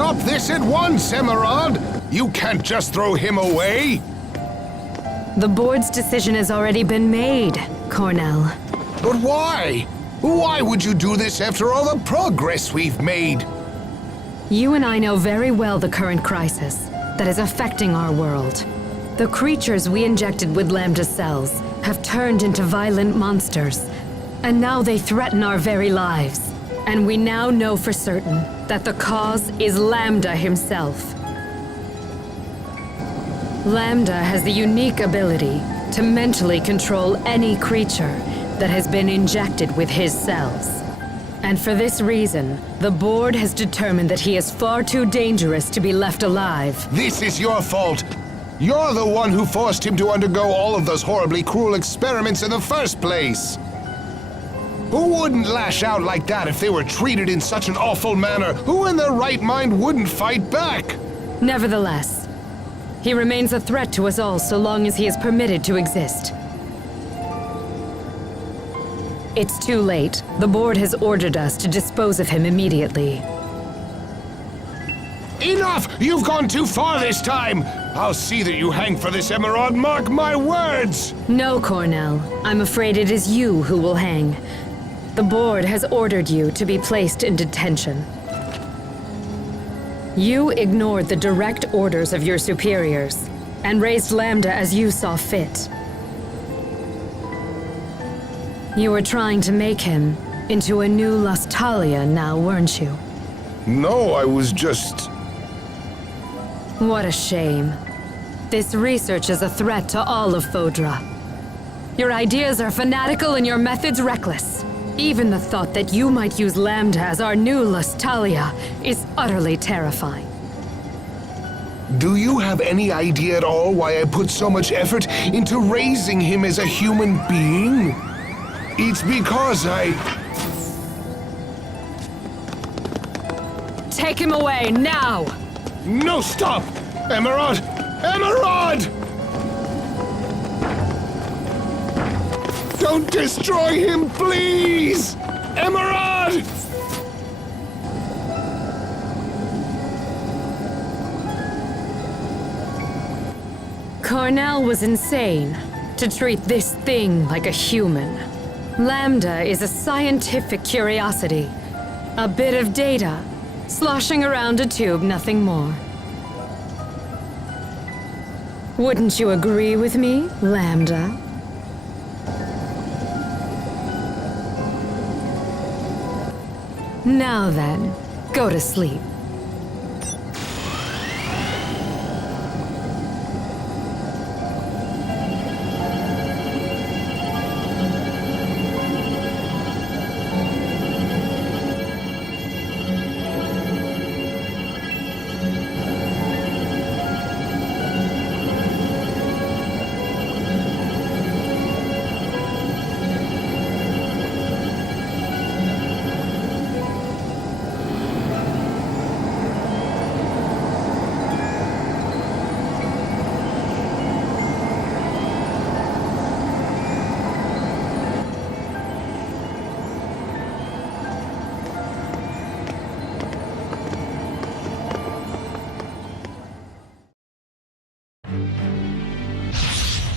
Stop this at once, Emerald! You can't just throw him away! The board's decision has already been made, Cornell. But why? Why would you do this after all the progress we've made? You and I know very well the current crisis that is affecting our world. The creatures we injected with Lambda cells have turned into violent monsters, and now they threaten our very lives. And we now know for certain that the cause is Lambda himself. Lambda has the unique ability to mentally control any creature that has been injected with his cells. And for this reason, the board has determined that he is far too dangerous to be left alive. This is your fault! You're the one who forced him to undergo all of those horribly cruel experiments in the first place! Who wouldn't lash out like that if they were treated in such an awful manner? Who in their right mind wouldn't fight back? Nevertheless, he remains a threat to us all so long as he is permitted to exist. It's too late. The board has ordered us to dispose of him immediately. Enough! You've gone too far this time! I'll see that you hang for this, Emerald, mark my words! No, Cornell. I'm afraid it is you who will hang. The board has ordered you to be placed in detention. You ignored the direct orders of your superiors and raised Lambda as you saw fit. You were trying to make him into a new Lustalia now, weren't you? No, I was just... What a shame. This research is a threat to all of Fodra. Your ideas are fanatical and your methods reckless. Even the thought that you might use Lambda as our new Lustalia is utterly terrifying. Do you have any idea at all why I put so much effort into raising him as a human being? It's because I... Take him away, now! No, stop! Emerald! Emerald! Don't destroy him, please! Emerald! Cornell was insane to treat this thing like a human. Lambda is a scientific curiosity. A bit of data, sloshing around a tube, nothing more. Wouldn't you agree with me, Lambda? Now then, go to sleep.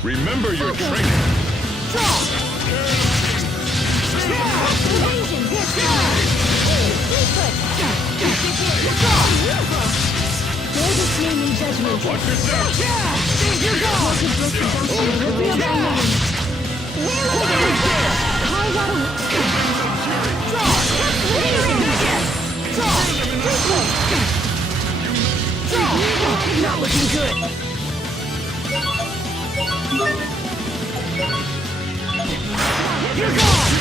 Remember your training. Watch yourself. Not looking good. You're gone!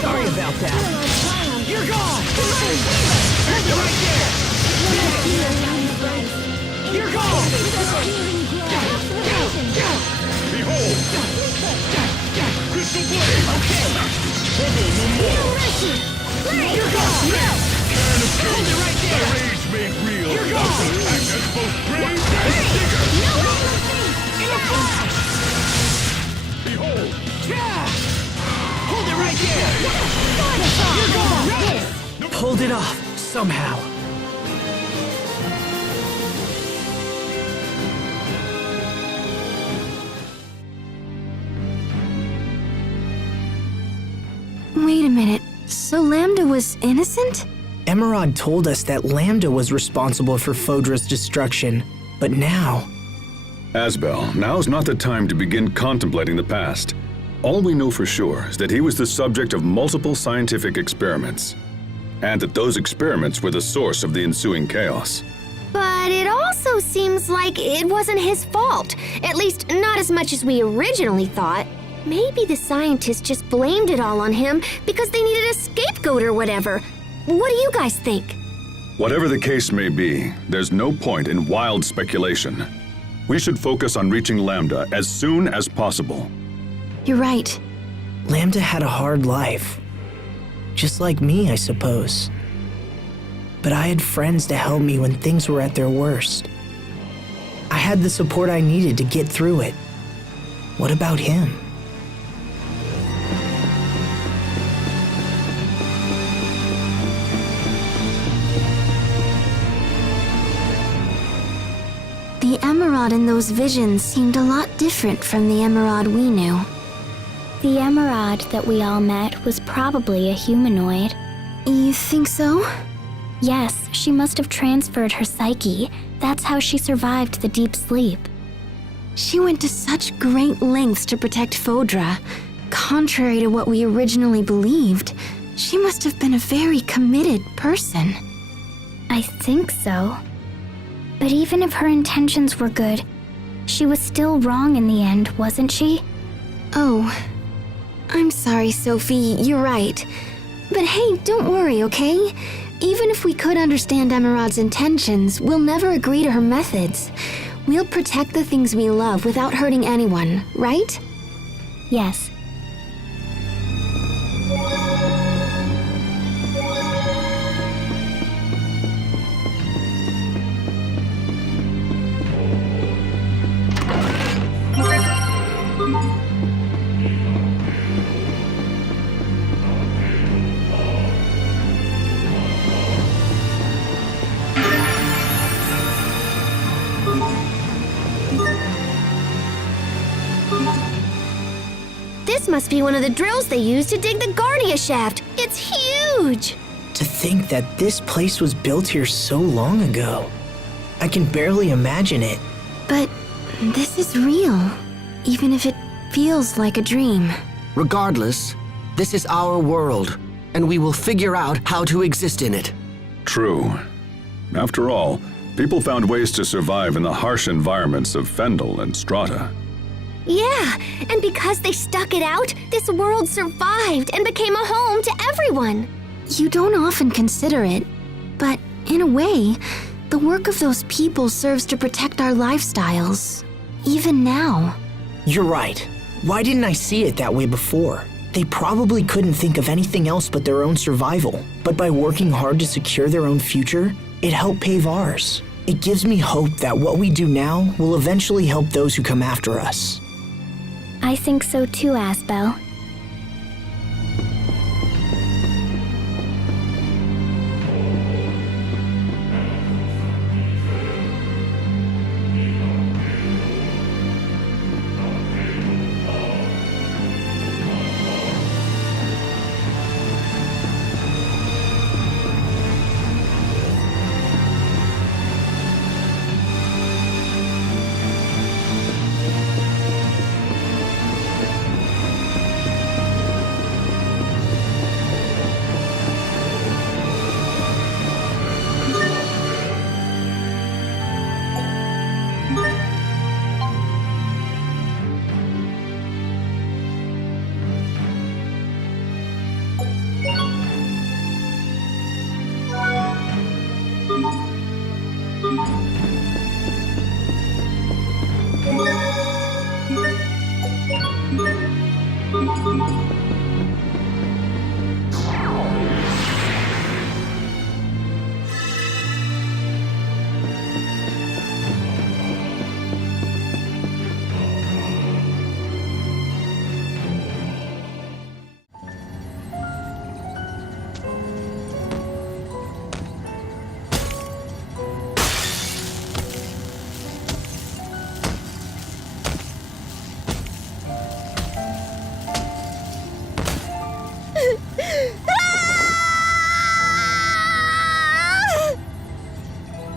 Sorry about that. You're gone! Right there! You're gone! Behold! Crystal Blade! Okay! Trouble no more! You're gone! Can of Hold it right there! The rage made real! You're gone! Pact has both brave and vigor! In a flash! Behold! Hold it right there! You're gone! Pulled it off, somehow. Wait a minute. So Lambda was innocent? Emerald told us that Lambda was responsible for Fodra's destruction, but now... Asbel, now's not the time to begin contemplating the past. All we know for sure is that he was the subject of multiple scientific experiments, and that those experiments were the source of the ensuing chaos. But it also seems like it wasn't his fault. At least, not as much as we originally thought. Maybe the scientists just blamed it all on him because they needed a scapegoat or whatever. What do you guys think? Whatever the case may be, there's no point in wild speculation. We should focus on reaching Lambda as soon as possible. You're right. Lambda had a hard life. Just like me, I suppose. But I had friends to help me when things were at their worst. I had the support I needed to get through it. What about him? The Emerald in those visions seemed a lot different from the Emerald we knew. The Emerald that we all met was probably a humanoid. You think so? Yes, she must have transferred her psyche. That's how she survived the deep sleep. She went to such great lengths to protect Fodra. Contrary to what we originally believed, she must have been a very committed person. I think so. But even if her intentions were good, she was still wrong in the end, wasn't she? Oh, I'm sorry, Sophie, you're right. But hey, don't worry, okay? Even if we could understand Emerald's intentions, we'll never agree to her methods. We'll protect the things we love without hurting anyone, right? Yes. must be one of the drills they use to dig the Guardia shaft. It's huge! To think that this place was built here so long ago. I can barely imagine it. But this is real, even if it feels like a dream. Regardless, this is our world, and we will figure out how to exist in it. True. After all, people found ways to survive in the harsh environments of Fendel and Strata. Yeah, and because they stuck it out, this world survived and became a home to everyone. You don't often consider it, but in a way, the work of those people serves to protect our lifestyles, even now. You're right. Why didn't I see it that way before? They probably couldn't think of anything else but their own survival. But by working hard to secure their own future, it helped pave ours. It gives me hope that what we do now will eventually help those who come after us. I think so too, Asbel.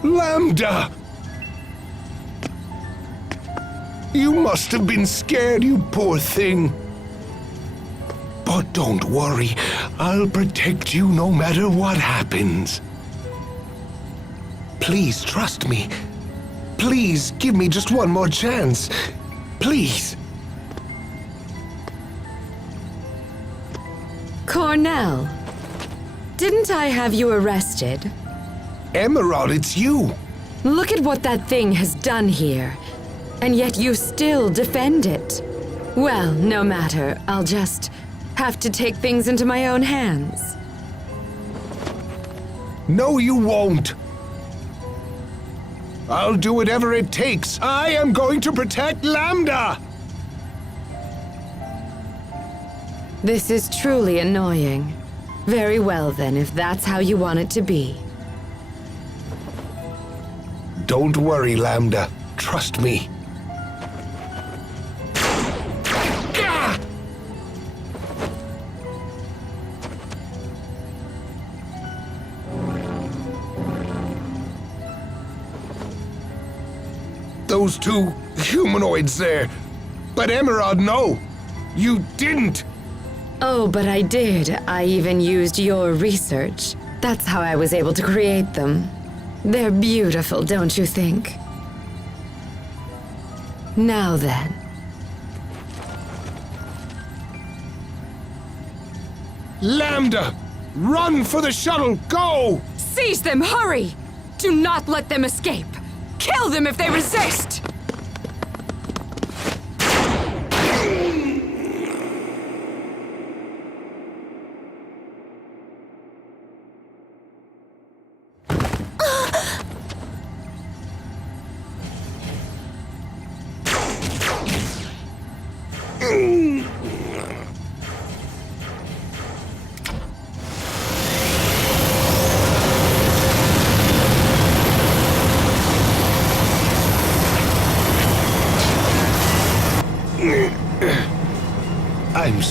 Lambda! You must have been scared, you poor thing. But don't worry, I'll protect you no matter what happens. Please trust me. Please give me just one more chance. Please. Cornell, didn't I have you arrested? Emerald, it's you. Look at what that thing has done here. And yet you still defend it. Well, no matter. I'll just have to take things into my own hands. No, you won't. I'll do whatever it takes. I am going to protect Lambda! This is truly annoying. Very well then, if that's how you want it to be. Don't worry, Lambda. Trust me. Gah! Those two humanoids there. But Emerald, no. You didn't. Oh, but I did. I even used your research. That's how I was able to create them. They're beautiful, don't you think? Now then. Lambda! Run for the shuttle! Go! Seize them, hurry! Do not let them escape! Kill them if they resist!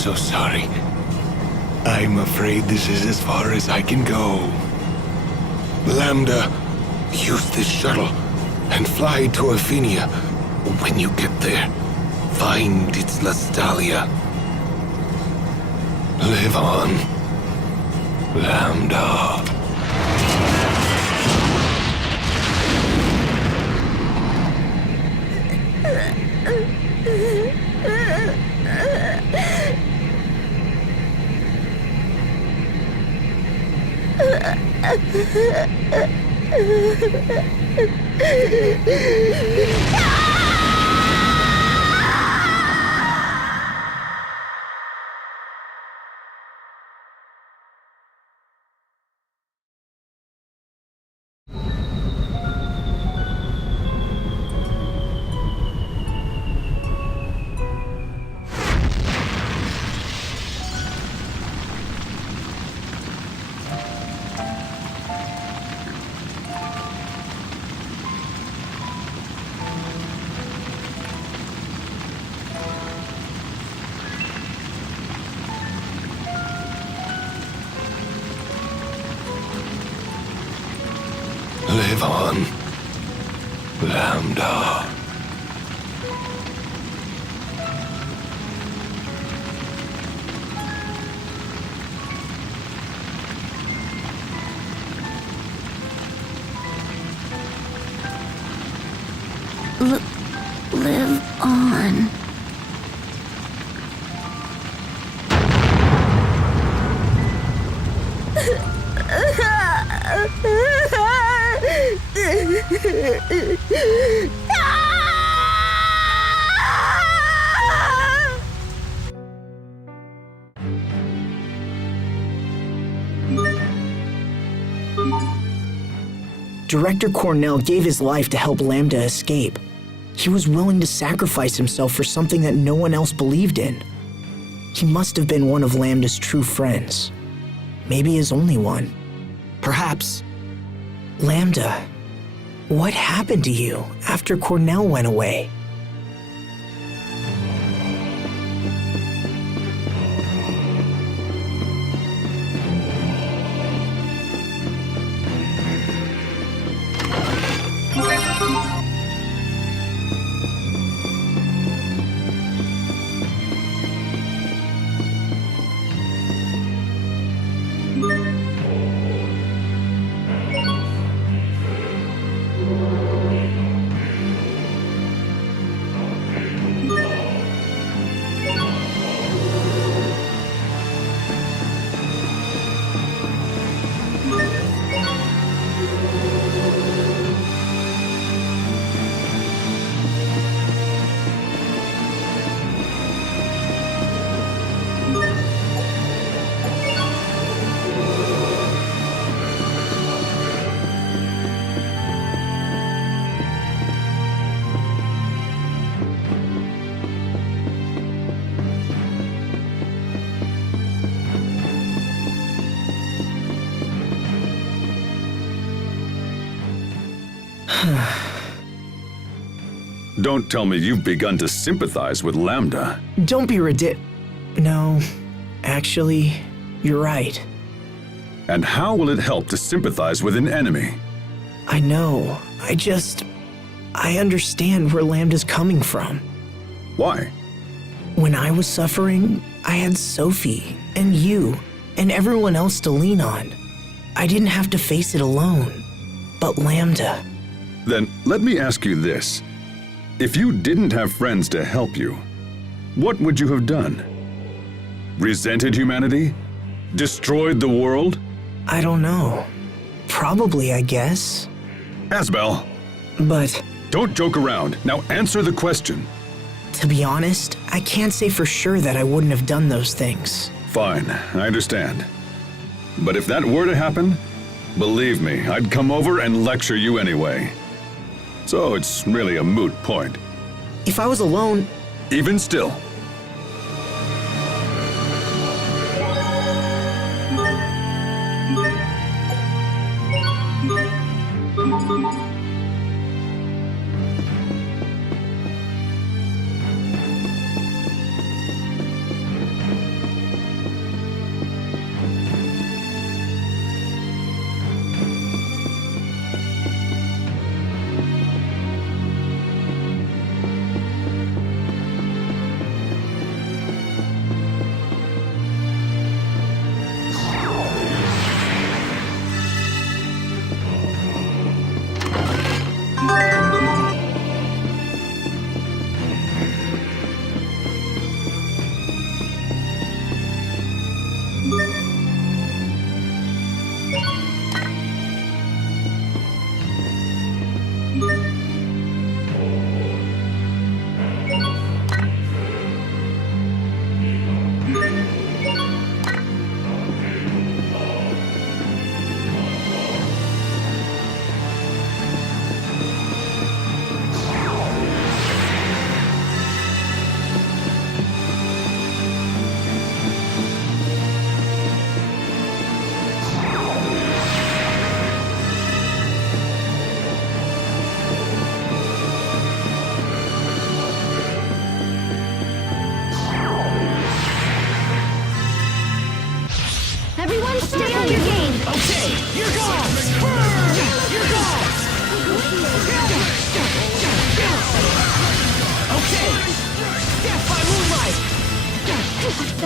so sorry. I'm afraid this is as far as I can go. Lambda, use this shuttle and fly to Aphinia. When you get there, find its Lastalia. Live on, Lambda. Live on, Lambda. Live on. Director Cornell gave his life to help Lambda escape. He was willing to sacrifice himself for something that no one else believed in. He must have been one of Lambda's true friends. Maybe his only one. Perhaps. Lambda, what happened to you after Cornell went away? Don't tell me you've begun to sympathize with Lambda. Don't be No, actually, you're right. And how will it help to sympathize with an enemy? I know. I understand where Lambda's coming from. Why? When I was suffering, I had Sophie and you and everyone else to lean on. I didn't have to face it alone. But Lambda. Then let me ask you this. If you didn't have friends to help you, what would you have done? Resented humanity? Destroyed the world? I don't know. Probably, I guess. Asbel! But Don't joke around. Now answer the question. to be honest, I can't say for sure that I wouldn't have done those things. Fine, I understand. But if that were to happen, believe me, I'd come over and lecture you anyway. So it's really a moot point. If I was alone, Even still.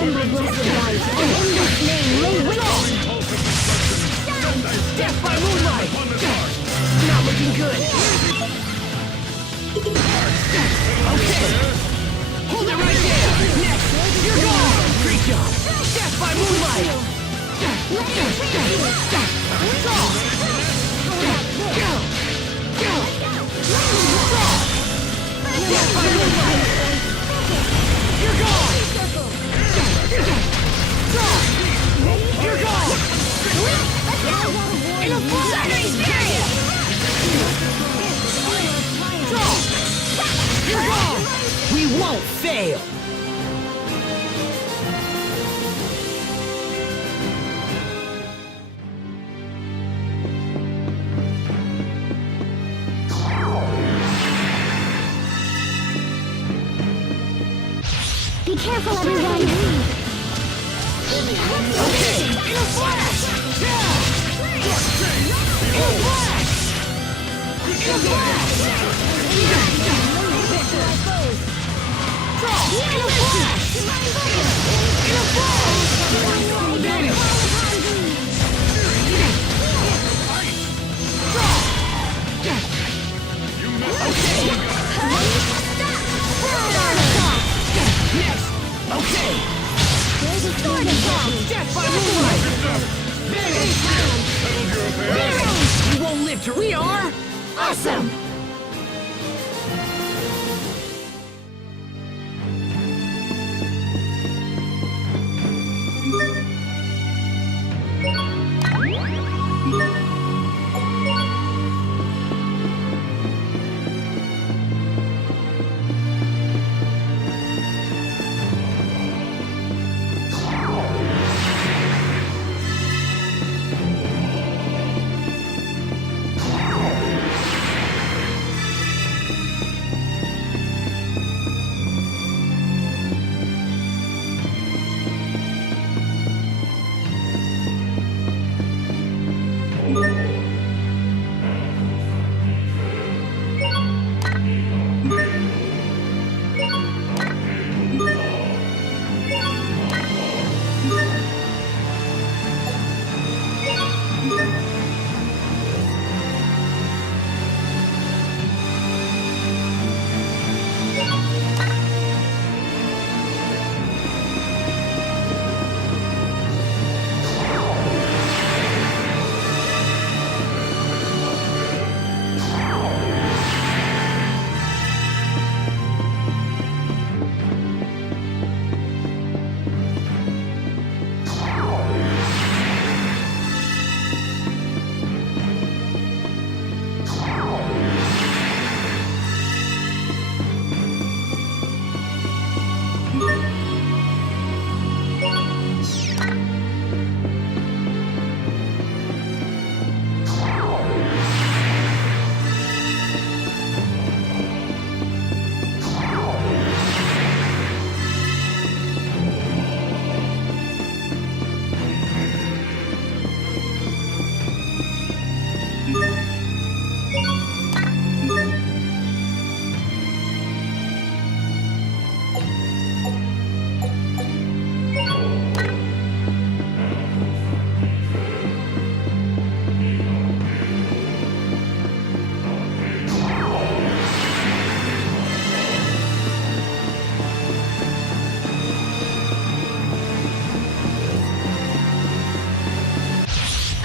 assemble blessed light, and in this name lay waste. Death by moonlight! Not looking good. Okay. Hold it right there. Next, you're gone. Great job. Death by moonlight. Death by moonlight. You're gone. You're gone. In a flash. You're gone. We won't fail. Be careful, everyone. Okay, in a flash. Yeah. In a flash. In a flash. Draw. In a flash. In a flash. Vanish. Draw. Okay. Next. Okay. There's a sword attack. Death by moonlight. Vanish. Vanish. You won't live to. We are awesome.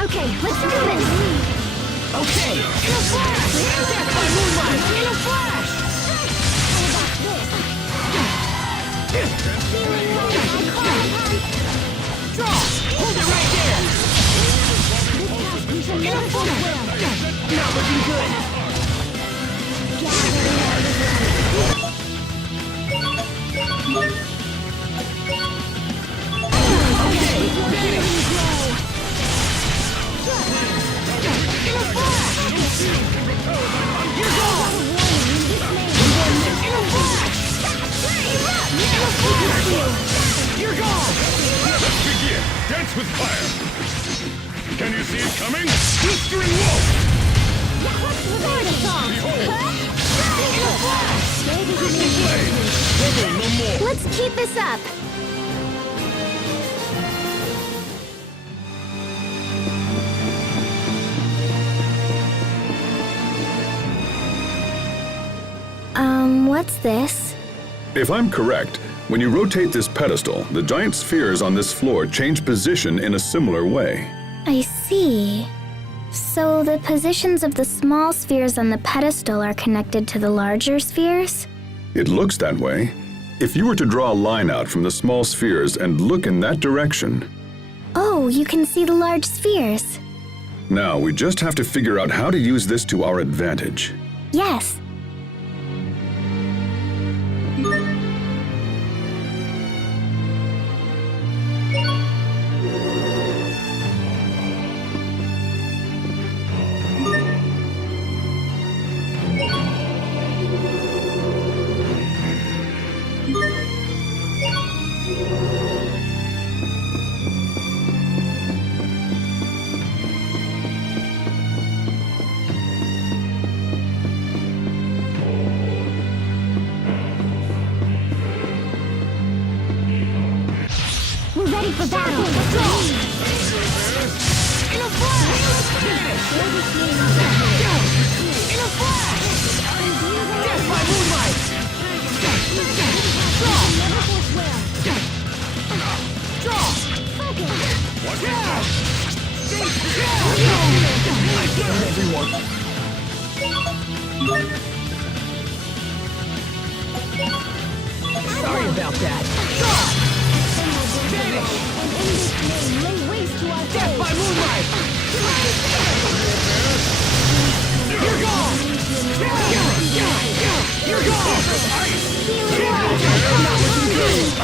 Okay, let's do this. Okay, in a flash! Death by moonlight! In a flash! Draw! Hold it right there! In a flash! Not looking good! Okay, finish! In a flash! You're gone! In a flash! You're gone! Let's begin. Dance with fire. Can you see it coming? Blistering wall. Let's keep this up. What's this? If I'm correct, when you rotate this pedestal, the giant spheres on this floor change position in a similar way. I see. So the positions of the small spheres on the pedestal are connected to the larger spheres? It looks that way. If you were to draw a line out from the small spheres and look in that direction. Oh, you can see the large spheres. Now, we just have to figure out how to use this to our advantage. Yes. We're ready for battle. Let's go. In a flash. In a flash. Death by moonlight. Draw. Draw. Focus. I got everyone. Sorry about that. Draw. Death by moonlight! You're gone! You're gone!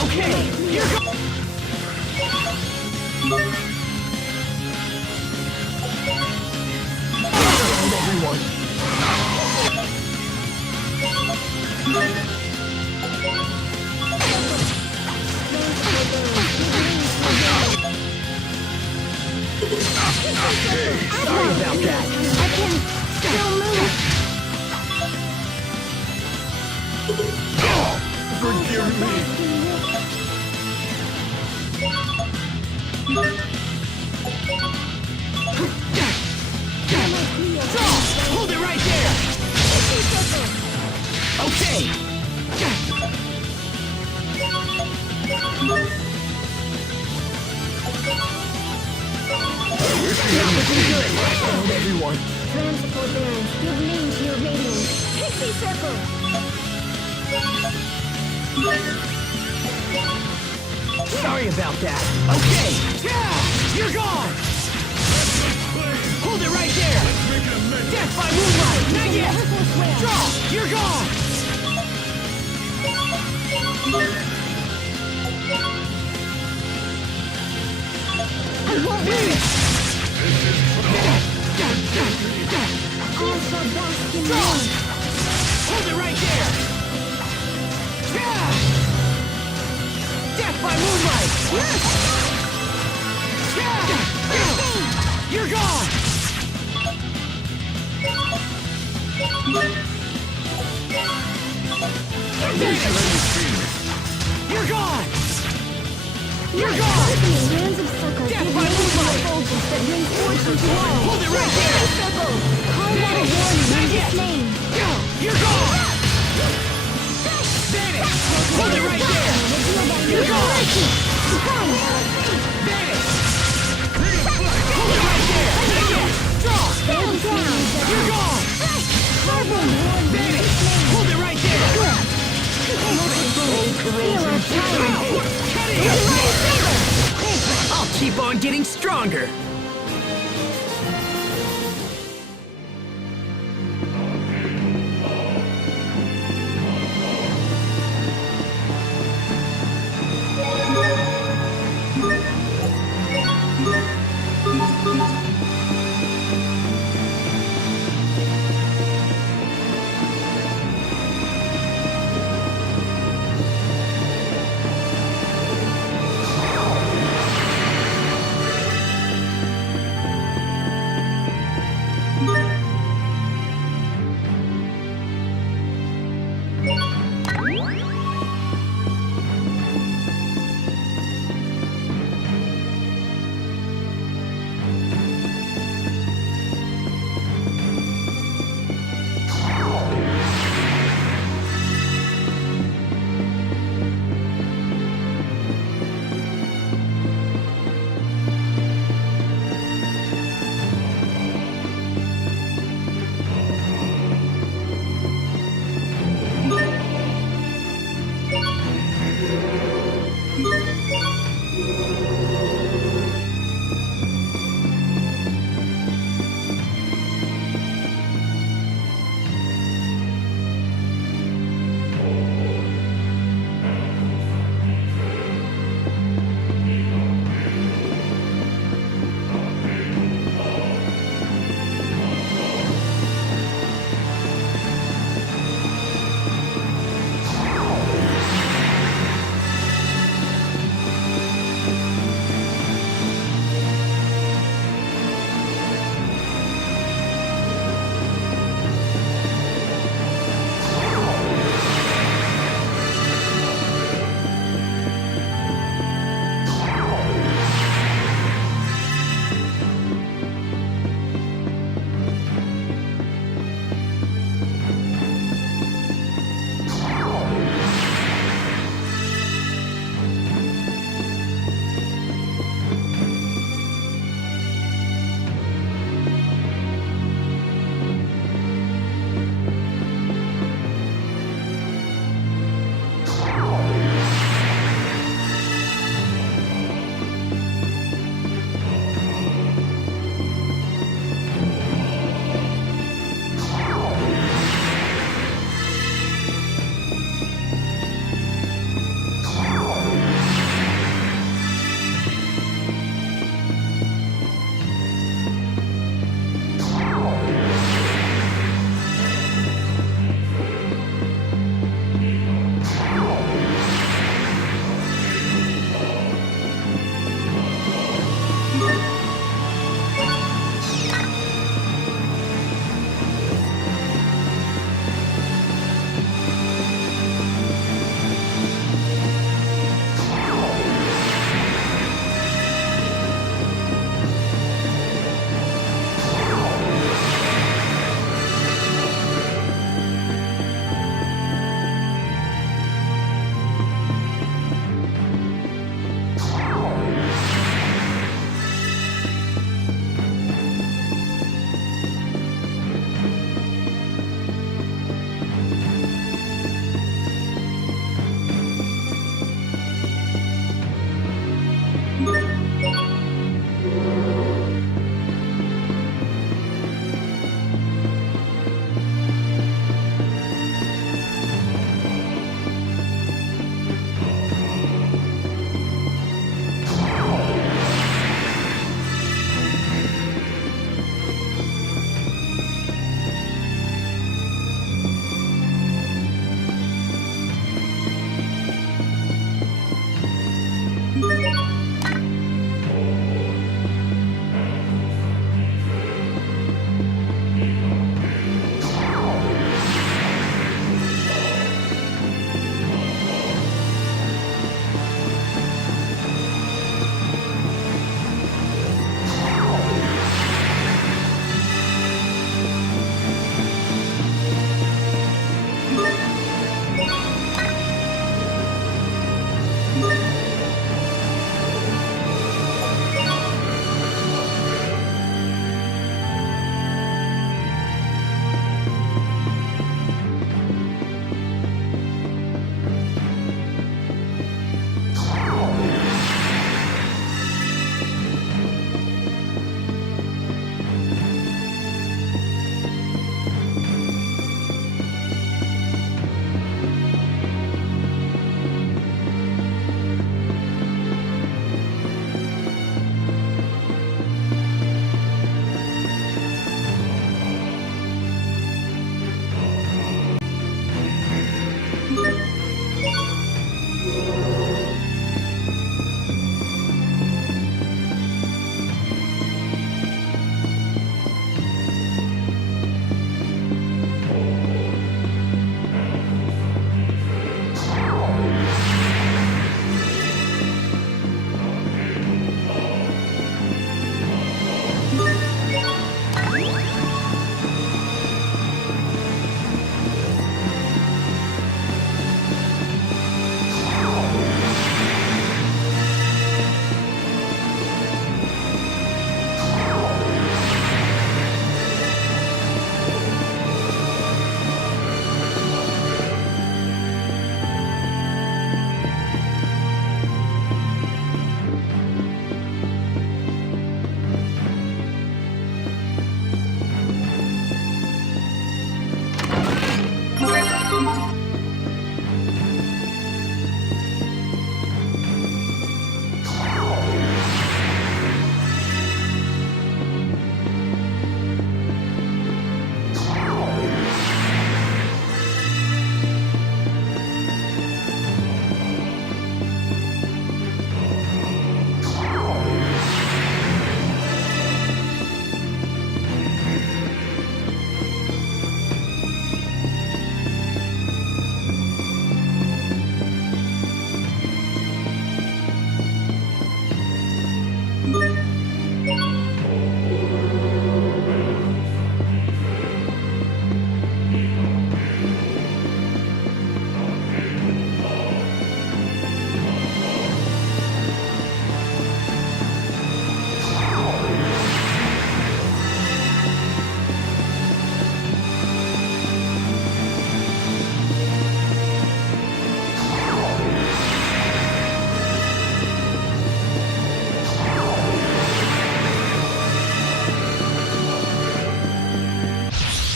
Okay, you're gone! Sorry about that. I can still move. Forgive me. Hold it right there! Okay! Everyone. Transport bearings, give name to your radios. Pixie circle! Sorry about that. Okay! You're gone! Hold it right there! Death by moonlight! Not yet! Draw! You're gone! I won't leave! Draw! Hold it right there! Death by moonlight! You're gone! I wish you hadn't seen me. You're gone! You're gone! Death by moonlight! Hold it right there! Not yet! You're gone! Vanish! Hold it right there! You're gone! Vanish! Hold it right there! Not yet! Draw! You're gone! Vanish! Hold it right there! I'll keep on getting stronger.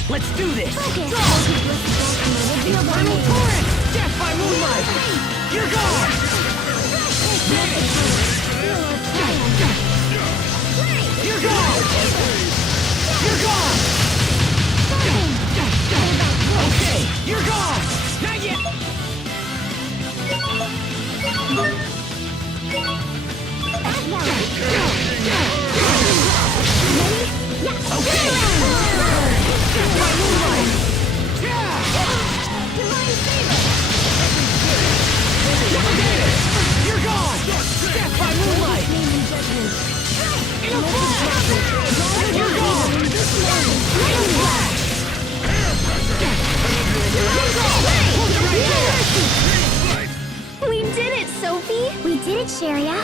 Let's do this! Focus! Go! Infernal Torrent! Death by moonlight! You're gone! You're gone! You're gone! Okay, you're gone! Not yet! Okay! Death by moonlight! You're gone! Death by moonlight! In a flash! You're gone! In a flash! Hold it right there! We did it, Sophie! We did it, Sharia.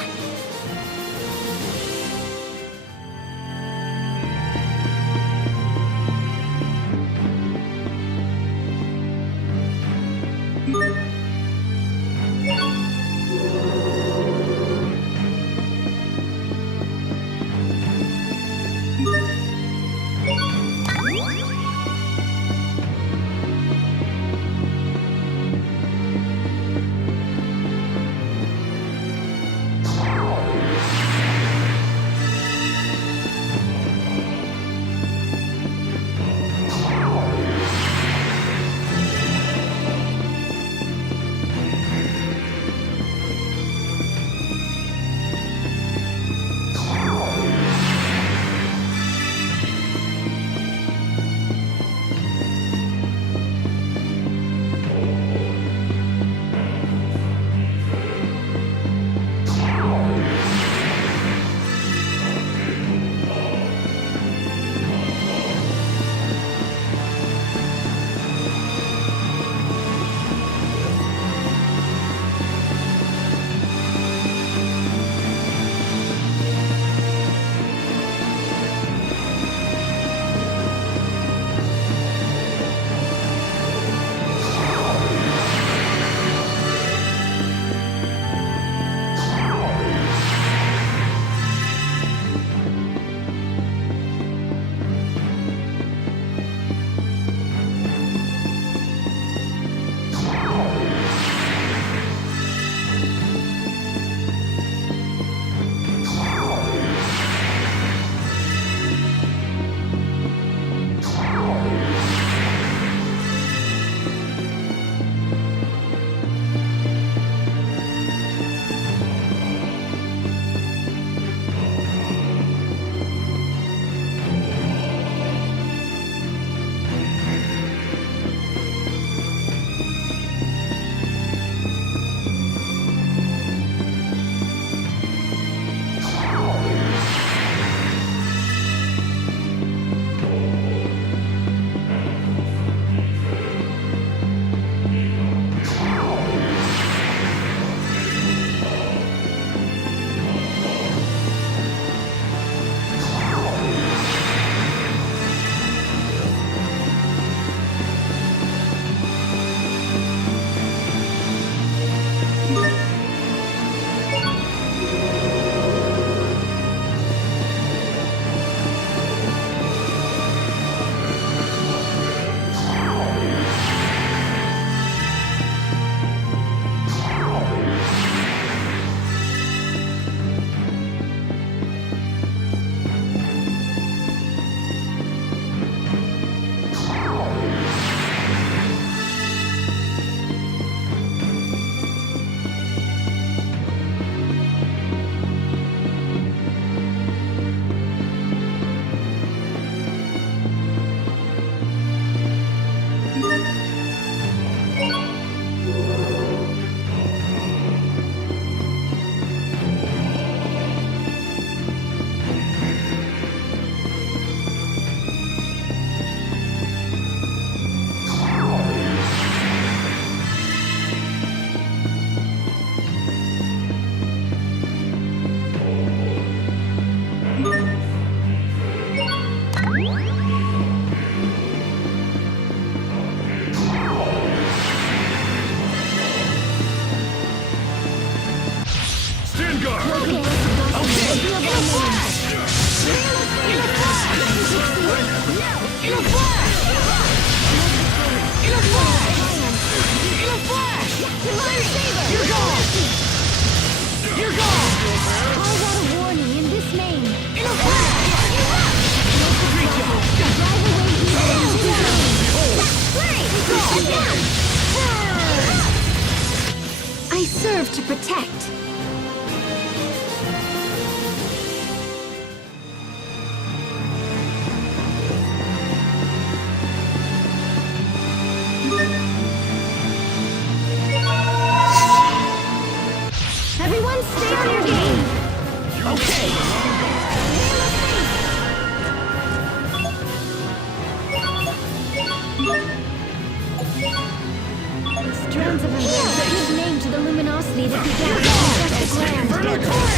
Strands of embrace that give name to the luminosity that began to infest the ground. You're gone!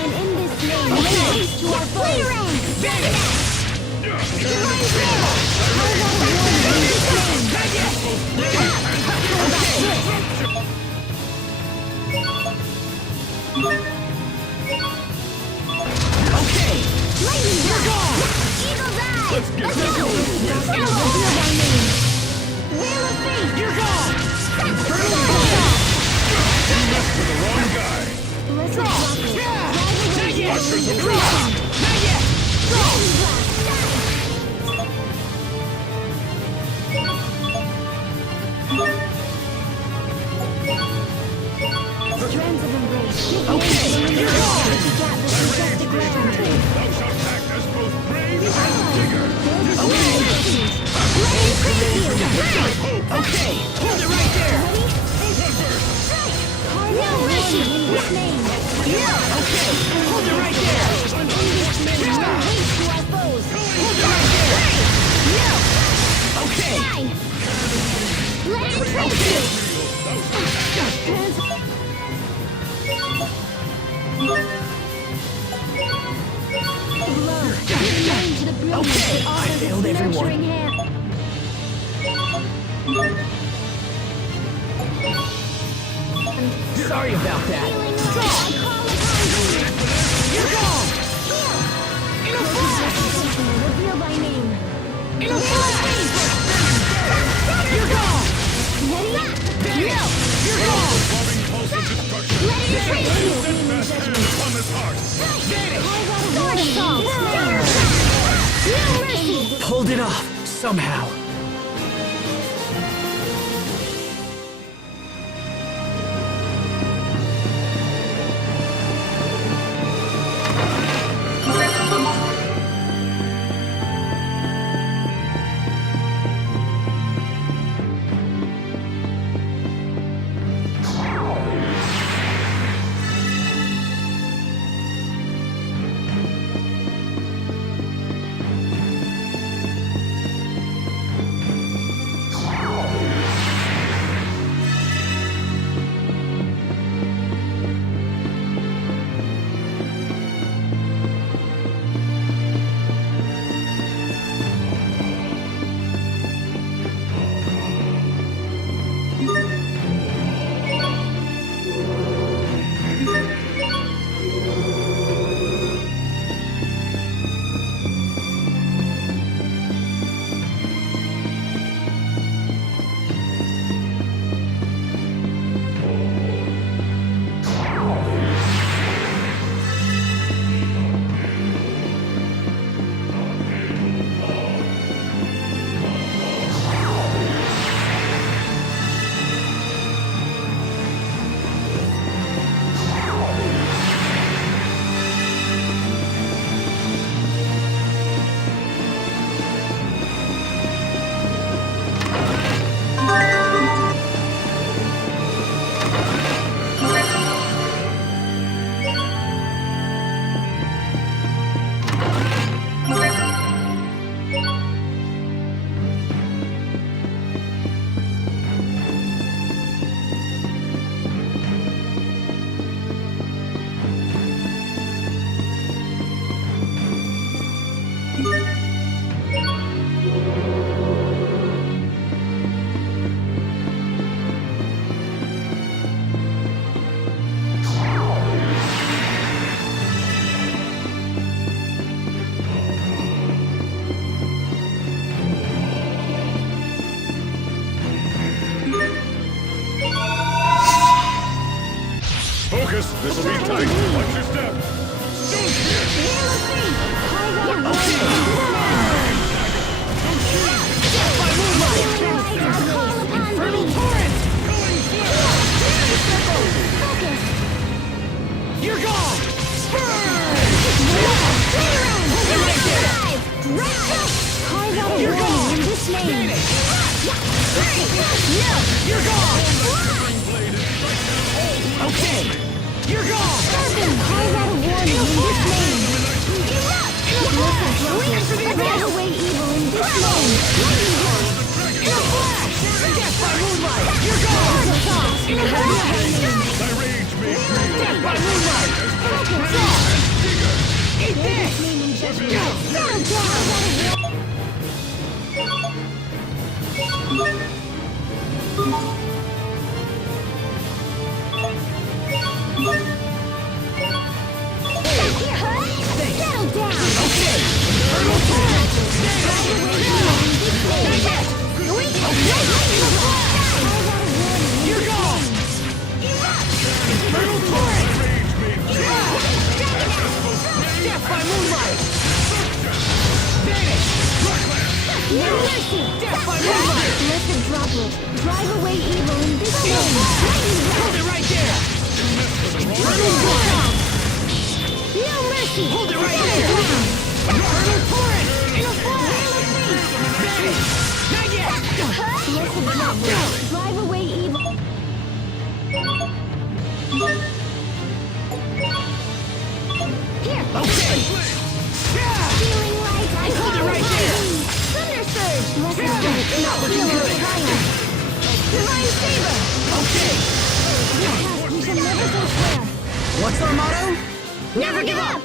And in this name, lay waste to our foes. Let's get this over with. You're gone! You messed with the wrong guy. Watchers of Rashid. Strands of embrace. Give name to the luminosity that begat this infested ground. Thou shalt act as both brave and digger. Okay, hold it right there. No, Rashid, in this name. Okay, Hold it right there. In this name, no haste to our foes. Hold it right there. No. okay. Fine. Let it take you. Okay, I failed everyone. Sorry about that. You're gone! In a flash! Reveal thy name. In a flash! You're gone! Ready? No! You're gone! Let it trace you! Steadfast hand upon this heart. Sword assault! No mercy! Pulled it off, somehow. Focus, this'll be tight. Watch your step. You're gone! You're gone! In this name! No! You're gone! Okay! You're gone! Carve out a warning in this name! Swing for the moonlight! Focus! Eat this! Settle down! Settle down! Okay! Turtle turret! You're gone! Turtle turret! Death by moonlight! Vanish! No mercy! Death by moonlight! Lift the droplet. Drive away evil in this way. Hold it right there! Turtle turret! No mercy! Hold it right there! Turtle torrent! In a flash! Vanish! Not yet! Lift the droplet. Drive away evil. Here! Okay! Feeling like I hold it right there! Thunder surge! Not looking good! Divine saber! Okay! We shall never go square! What's our motto? Never give up!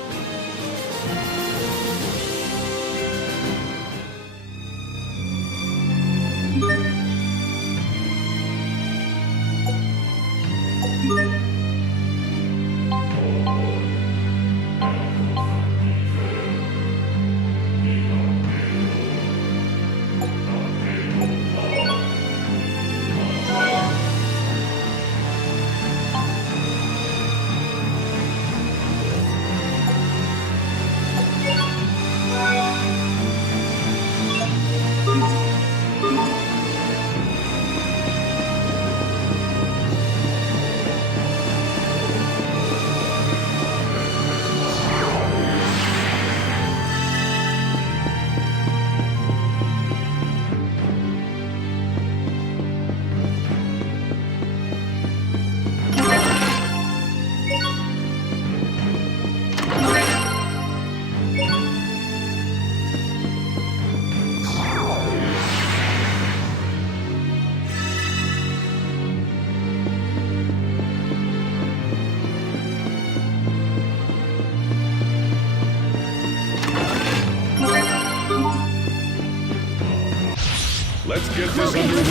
Let's get this underway.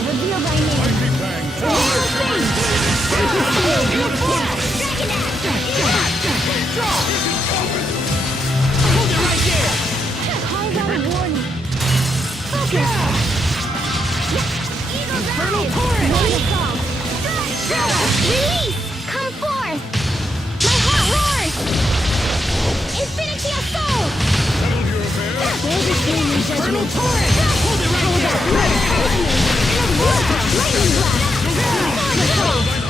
Reveal thy name. Mighty Pact. Hold it right there! Call out a warning. Focus! Infernal torrent! Release! Come forth! My heart roars! Infinity assault! Settled your affairs. There's a screaming Infernal torrent! Hold it right there! Lightning blast!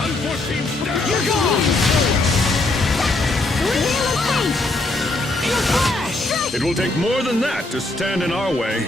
Unforeseen stab. You're gone! Reveal of fate! In a flash! It will take more than that to stand in our way.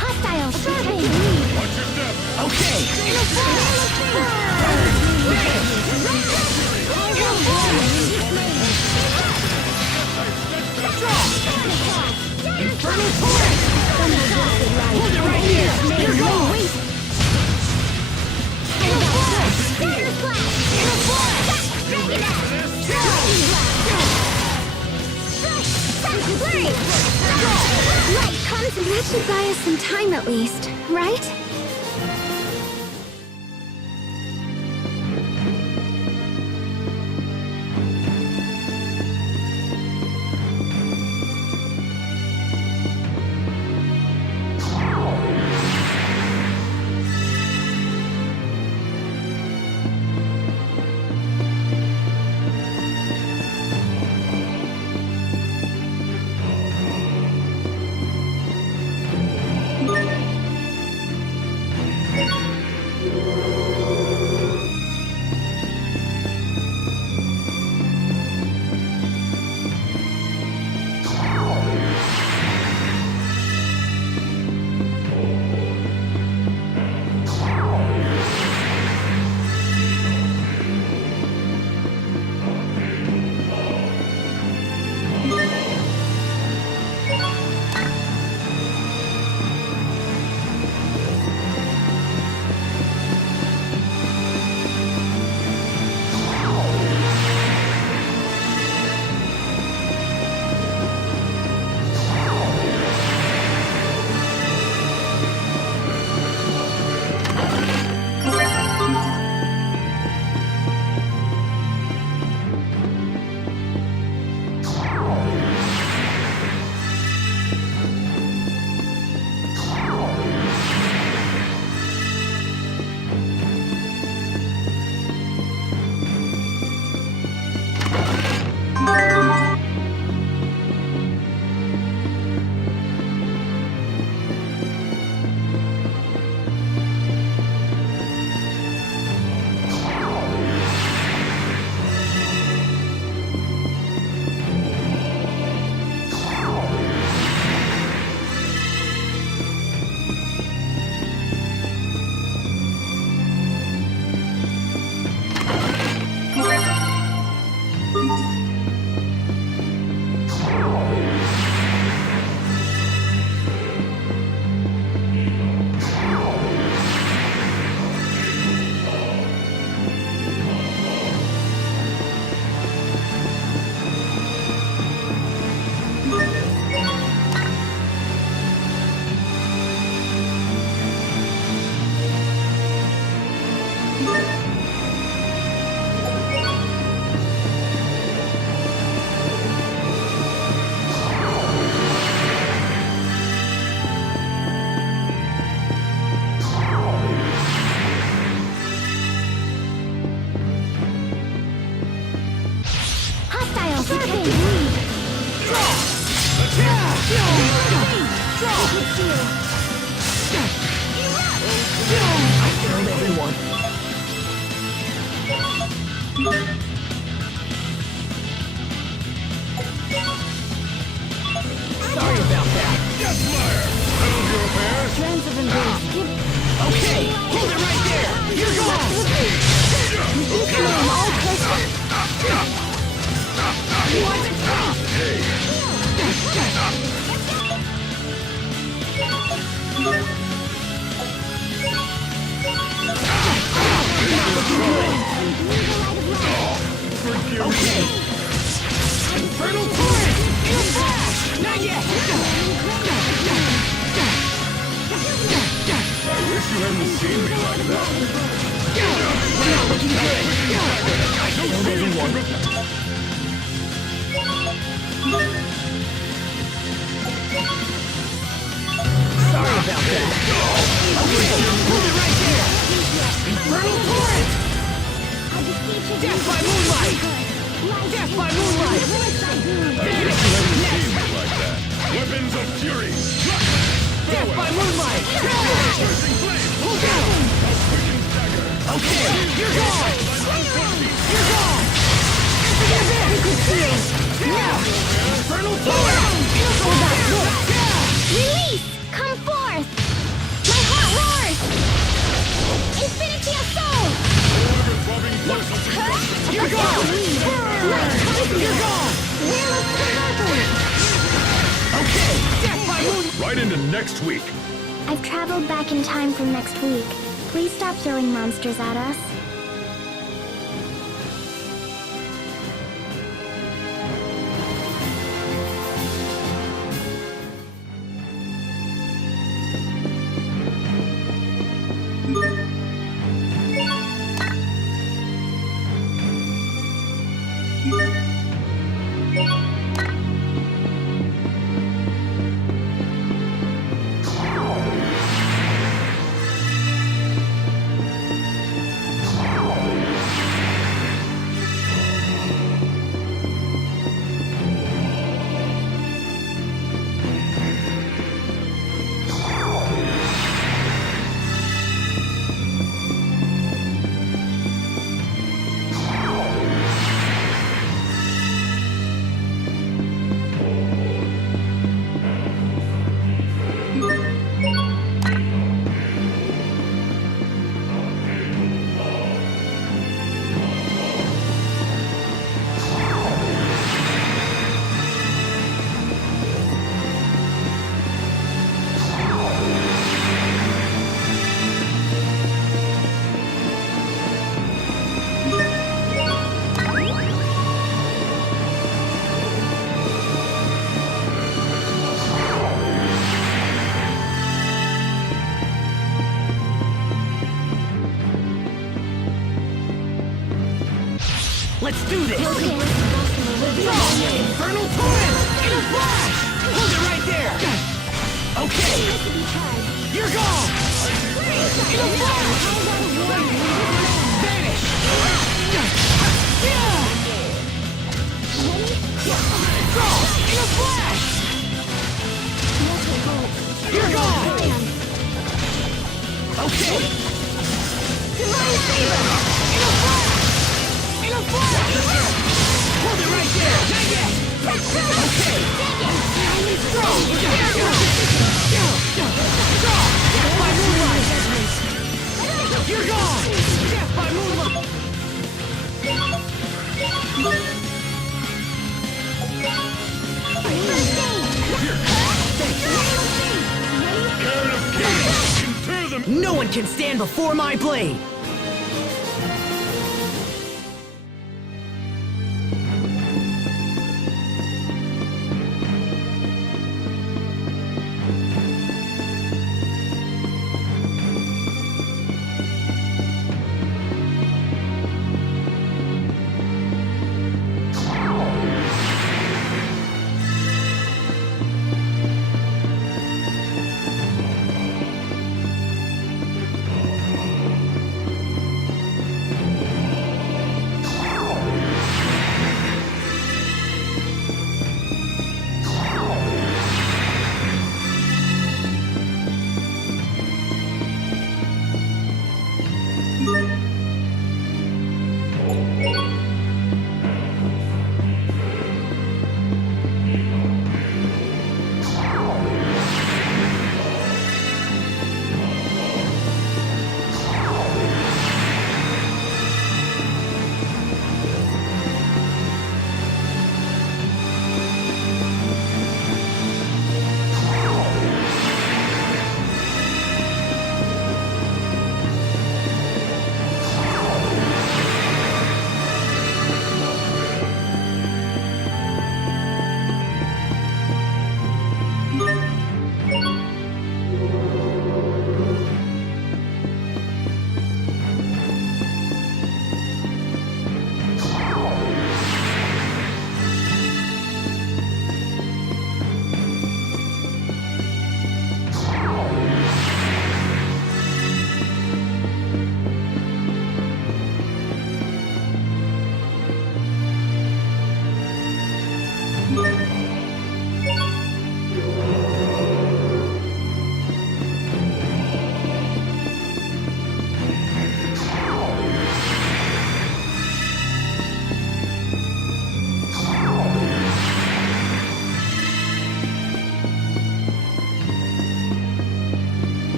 Hostile survey! Watch your step. Okay! In a Infernal torrent! Hold it right here! You're gone! In a flash! Thunder flash! In a flash! Dragon Axe! Light comes and that should buy us some time at least, right? I killed everyone. Sorry about that. Deathfire! Settle your affairs! Strands of embrace. Okay, hold it right there. You're gone. All closer. Okay. Infernal torrent. In a flash. Not yet. I wish you hadn't seen me like that. We're not looking good. I killed everyone. Sorry about that. Okay, hold it right there. Infernal torrent. Death by moonlight. Death by moonlight. Vanish. See me like that. Weapons of fury! Death by moonlight. Bursting flame! Hold down. Wicking dagger! Okay, you're gone. You're gone. Now, infernal torrent. Release! Come forth! My heart roars! Infinity assault! Forever throbbing pulse of destruction! You're gone. You're gone. Wheel of survival! Okay, death by moon. Right into next week! I've traveled back in time for next week. Please stop throwing monsters at us. Let's do this. Infernal torrent. In a flash. Hold it right there. Okay. You're gone. In a flash. Vanish. Draw. In a flash. You're gone. Okay. Divine favor. In a flash. In a flash. Hold it right there. Not yet. Okay. Draw. Death by moonlight. You're gone. Death by moonlight. Cairn of Kings! Inter them! No one can stand before my blade.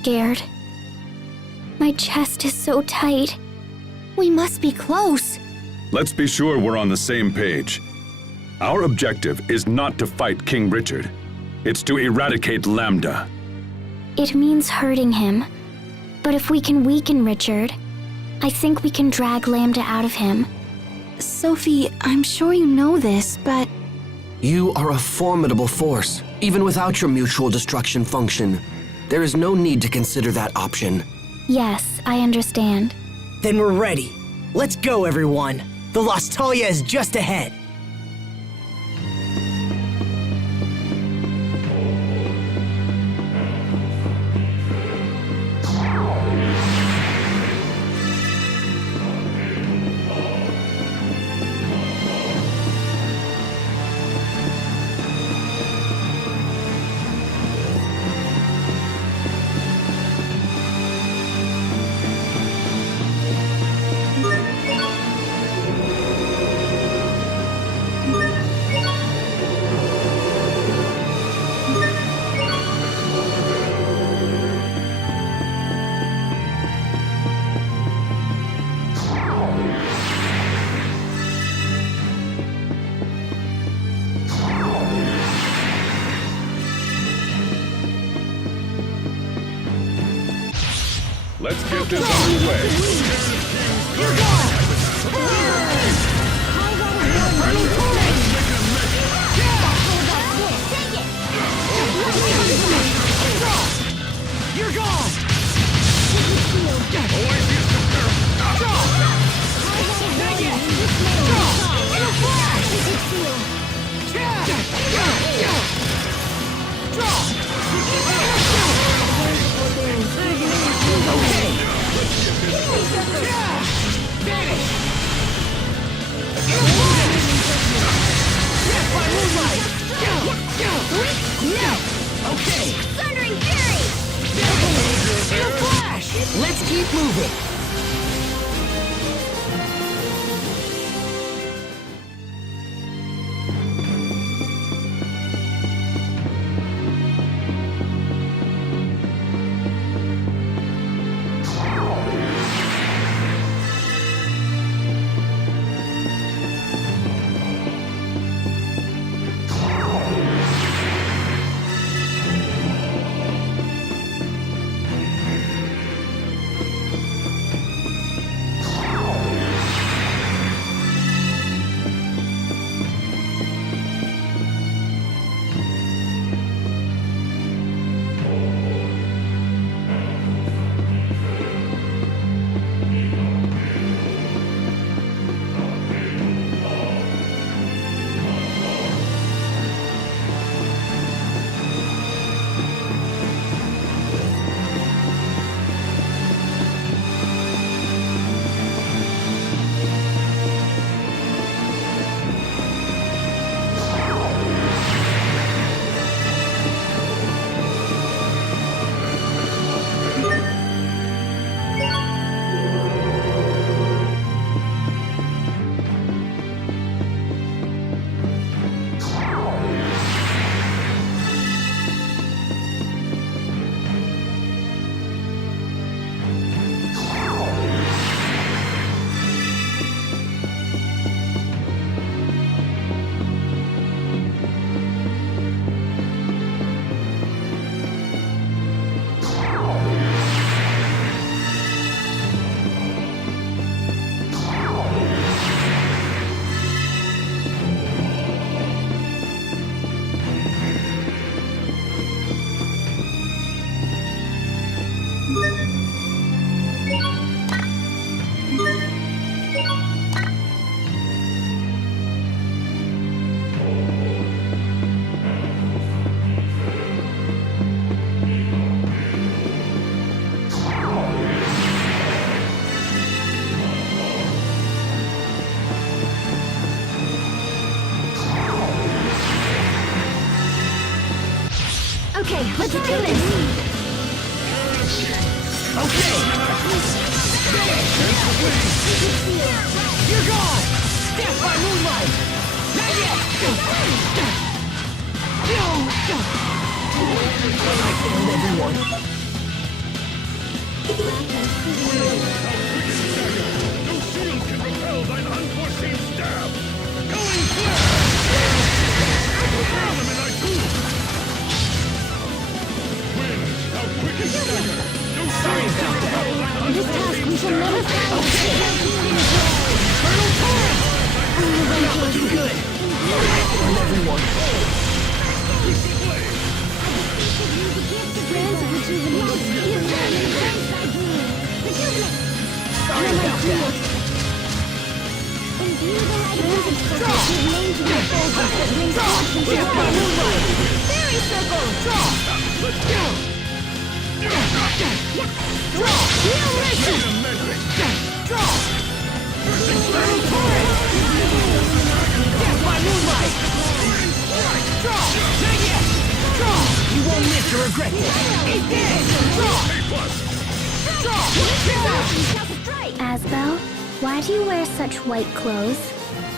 scared. My chest is so tight. We must be close. Let's be sure we're on the same page. Our objective is not to fight King Richard. It's to eradicate Lambda. It means hurting him. But if we can weaken Richard, I think we can drag Lambda out of him. Sophie, I'm sure you know this, but You are a formidable force, even without your mutual destruction function. There is no need to consider that option. Yes, I understand. Then we're ready. Let's go, everyone. The Lostalia is just ahead. Let's get this underway. You're gone! I got a burning tornado! Take it! You're gone! Take it! In a flash! Okay! Vanish! Death by moonlight! Okay! Thundering fury! In a flash! Let's keep moving. Okay, let's do this! Okay! You're gone! Death by moonlight! Not yet! I failed everyone. Looking good. On everyone. Sorry about that. Fairy circle! Draw! Let's go! Draw! Real Rashid! Draw! Death by moonlight. Draw. Not yet. Draw. You won't live to regret this. It's dead. Draw. Draw. Asbel, why do you wear such white clothes?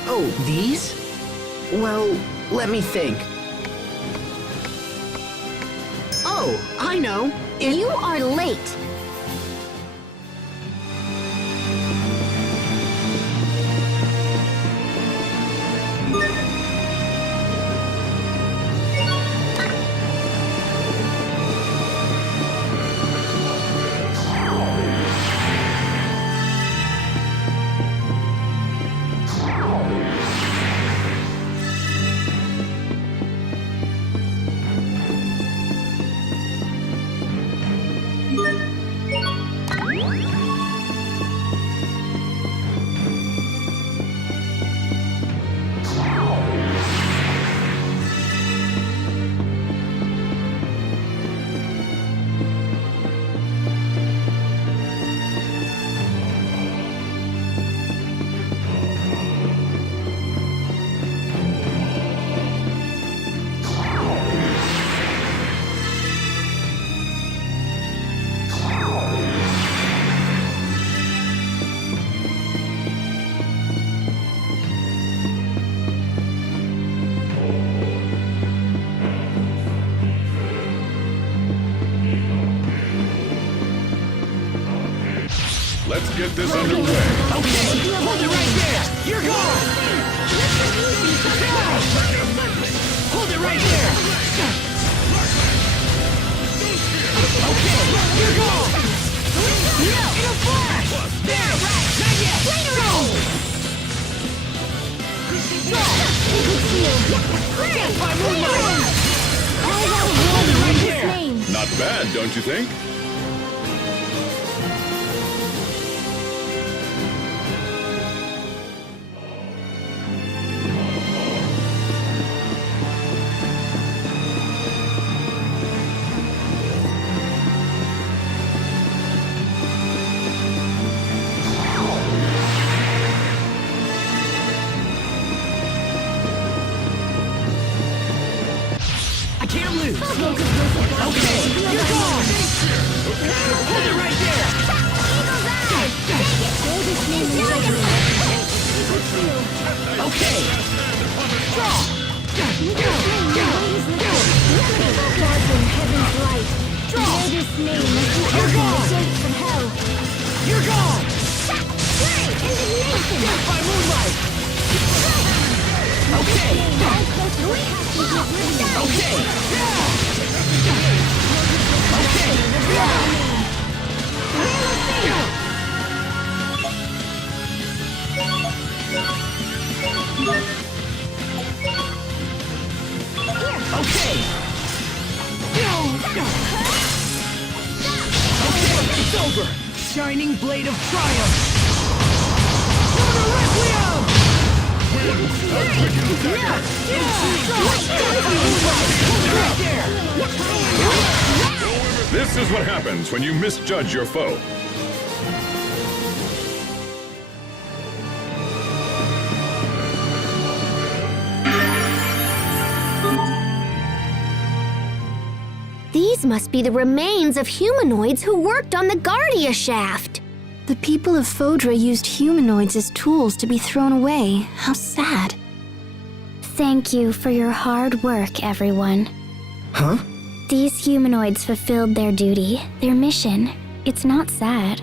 Oh, these? Well, let me think. Oh, I know. You are late. Let's get this underway. Okay, hold it right there. You're gone. Hold it right there. Okay, you're gone. In a flash. There. Not yet. Go. Death by moonlight. Hold it right there. Not bad, don't you think? I can't lose. Okay, you're gone. Hold it right there. Okay. Draw. You're gone. You're gone. Death by moonlight. Okay. Okay. Okay. It's over. Shining blade of triumph. Requiem. This is what happens when you misjudge your foe. These must be the remains of humanoids who worked on the Guardia shaft. The people of Fodra used humanoids as tools to be thrown away. How sad. Thank you for your hard work, everyone. Huh? These humanoids fulfilled their duty, their mission. It's not sad.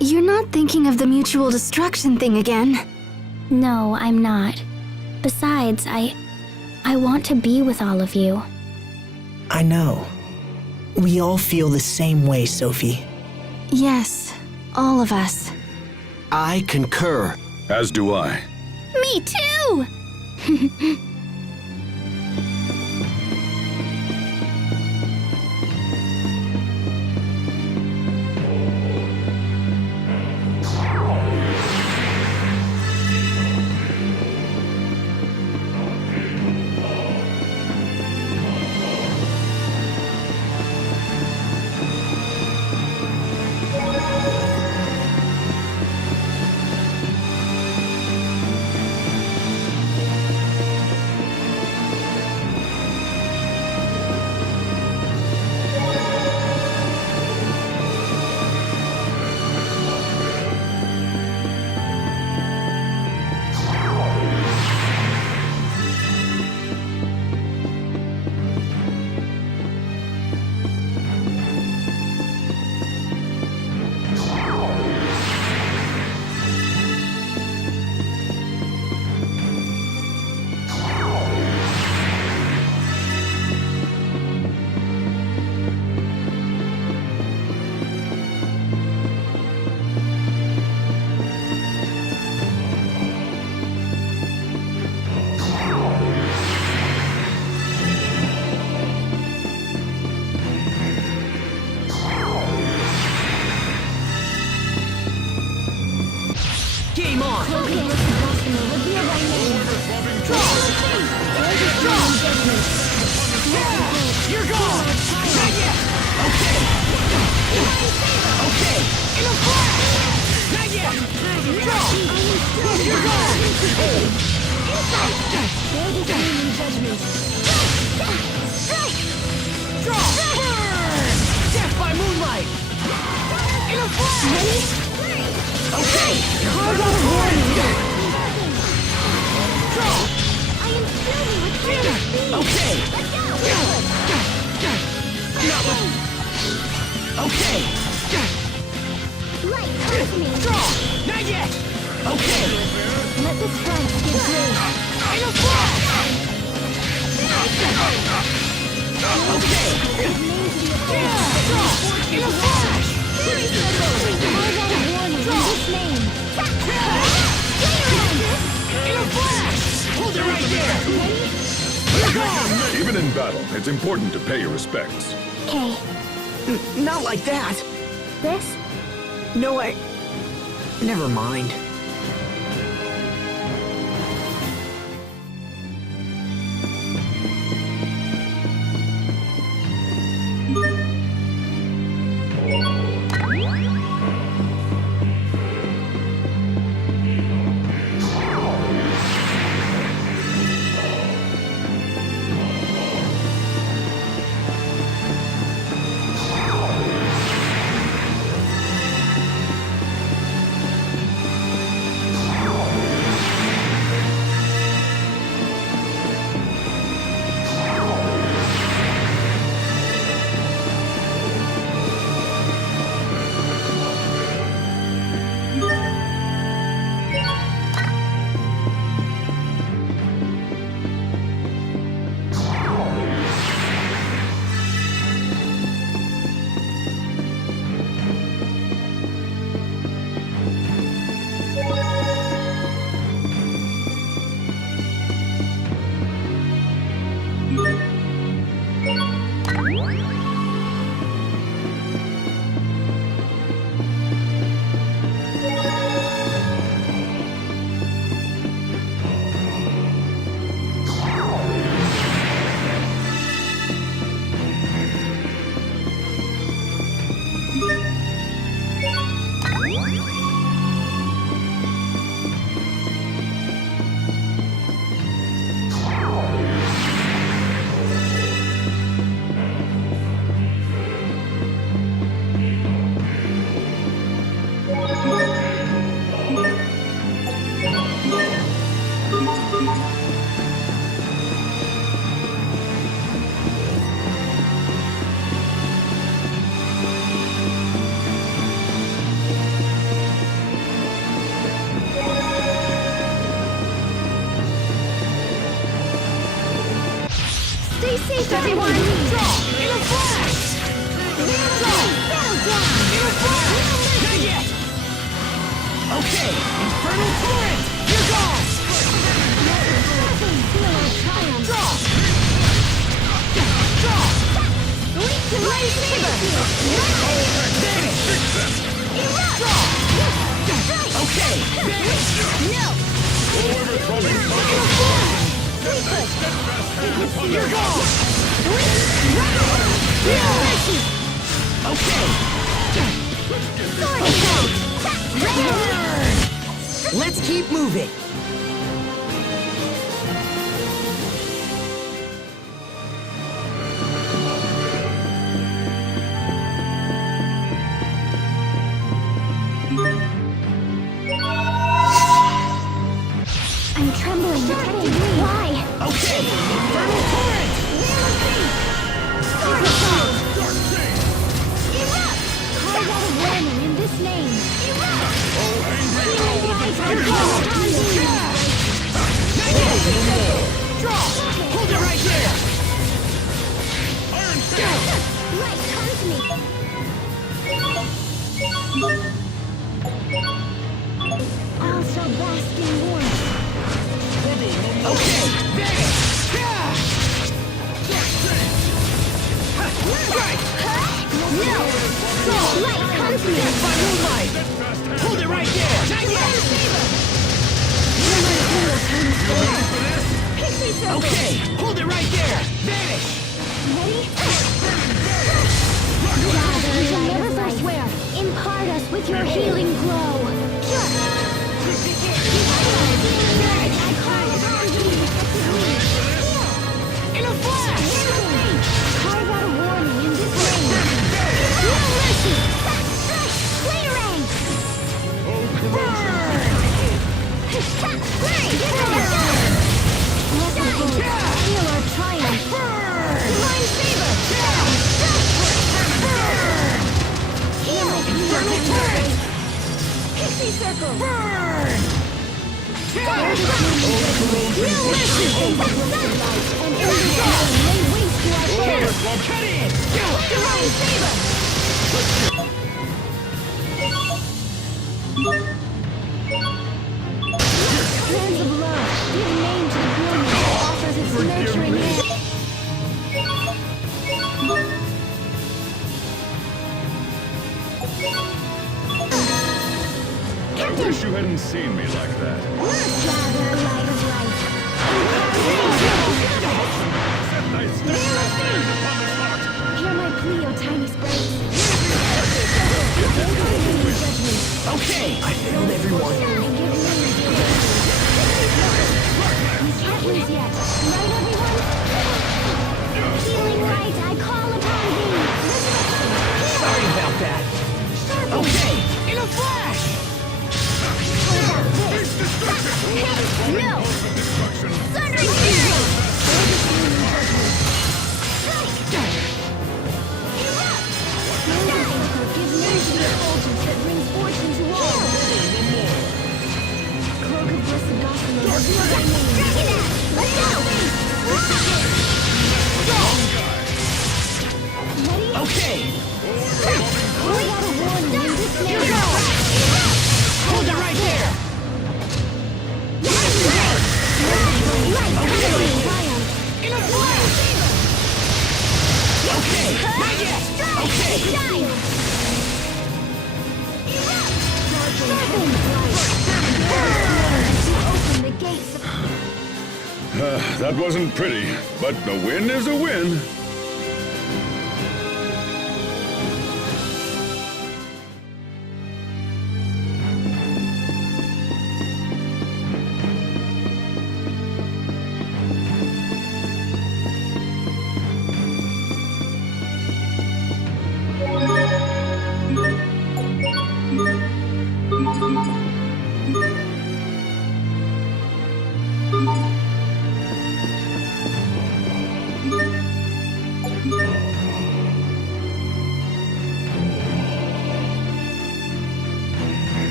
You're not thinking of the mutual destruction thing again. No, I'm not. Besides, I want to be with all of you. I know. We all feel the same way, Sophie. Yes, All of us. I concur. As do I. Me too! Game on! Focus! Reveal thy name! Draw! Draw! Yeah! You're gone! Not yet! Okay! Okay! In a flash! Not yet! Draw! You're gone! There is human judgment! Strike! Draw! Burn! Death by moonlight! In a flash! Ready? Okay! Cargo warning! Draw! I am filled with greater speed! Okay! Let's go! Not with... Okay! Light, come to me! Draw! Not yet! Okay! Let the strength give way! In a flash! Okay! Yeah! Draw! In a flash! Very subtle! Cargo warning! Draw! In this name! In a flash! Hold it right there! You're gone! Even in battle, it's important to pay your respects. Okay. Not like that. This? No, Never mind. Stay safe, everyone! Draw! In a flash! Draw! Settle down! In a flash! Not yet! Okay. No. Whoever trouble You're gone. Okay. Let's keep moving. I'm trembling. Why? Okay. Infernal torrent. Sword assault. Erupt. Carve out a warning in this name. Erupt. Healing light and call upon thee. Draw! Hold it right there! Iron Fist! Light comes me. All shall bask in warmth. Okay, vanish! Strike! No! Light comes me. By moonlight! Hold it right there! Pixie circle. Okay, hold it right there! Vanish! Ready? You shall never forswear. Impart us with your healing glow. I call upon thee. In a flash! Carve out a warning in this name. No mercy! Clearing! Oh, corrosion! Feel our triumph! Divine favor! Infernal torrent! Pixie circle! Burn! No mercy! And everything lay waste to our foes! Cut it! Divine favor! Hands of love, give name to the bloom that offers its nurturing hand. I wish you hadn't seen me like that. Gather light of light. I steadfast hand upon this heart! Hear my plea, O tiny sprays. Okay, I failed everyone. We can't lose yet. Right, everyone? Healing light, I call upon thee. Sorry about that. Okay, in a flash! No! Destruction! Thundering fury! Give mercy to soldiers that brings fortune to all. Cloak of blessed gossamer, reveal thy name. Let's go! Ready? Okay, Hold out a warning in this name. hold it right there! Light coming triumph. In a flash! Okay, not yet! Okay! Shine! Darkened light. As you open the gates of That wasn't pretty, but a win is a win.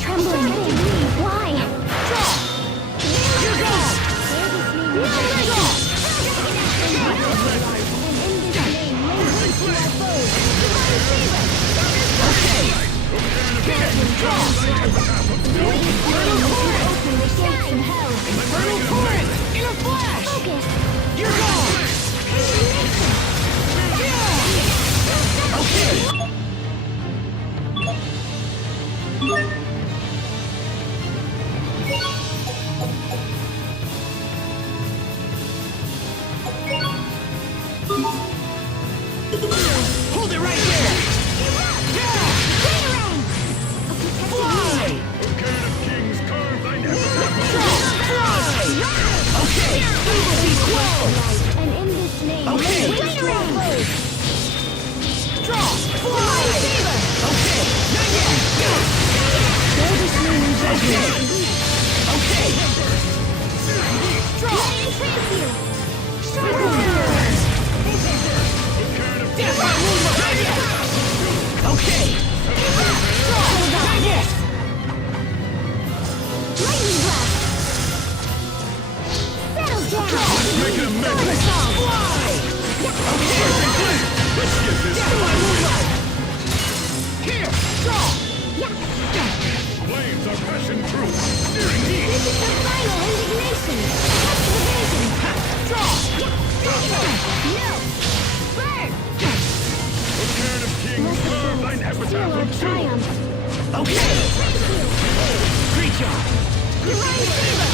trembling. Why? You're gone! No mercy! And in this name, lay waste to our foes. Divine favor! Okay! Open the gates of hell. Eternal torrent! In a flash! Focus! You're gone! Okay! Hold it right there! Yeah! Fly! Cairn of Kings, carve thine Okay! Evil be quelled! And in this name, Okay. waste to our foes. Draw! Fly! Okay, not yet! Bear this name in judgment. Okay! Draw! Entrance you! Okay! Not yet! Lightning blast! Settle down! Make it a medley. Fly! Let's get this Moonlight! Here! Draw! Flames are passing through. Searing heat. This is the final indignation! Touch the vision! Draw! No! Burn! Cairn of Kings, carve thine Seal epitaph our of doom. triumph! Okay! Great job! Divine favor!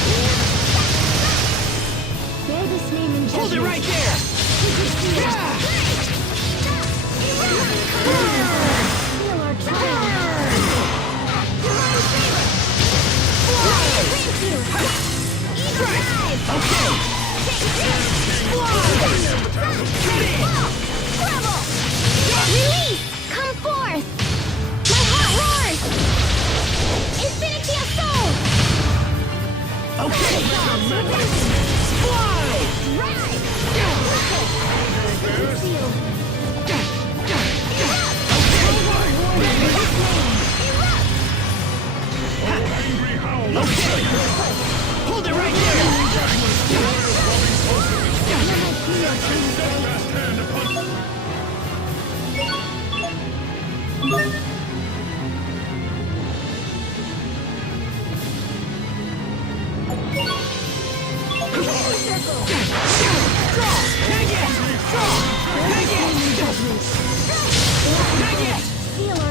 Bear this name in judgment. Hold it right there! Yeah! Seal our triumph! Divine favor! Thank you! Evil rise! Okay! Level! Release! Come forth! My heart roars! Infinity assault! Okay! Fly! Rise! Seal! Angry howl. Okay! Hold it right there! Steadfast hand upon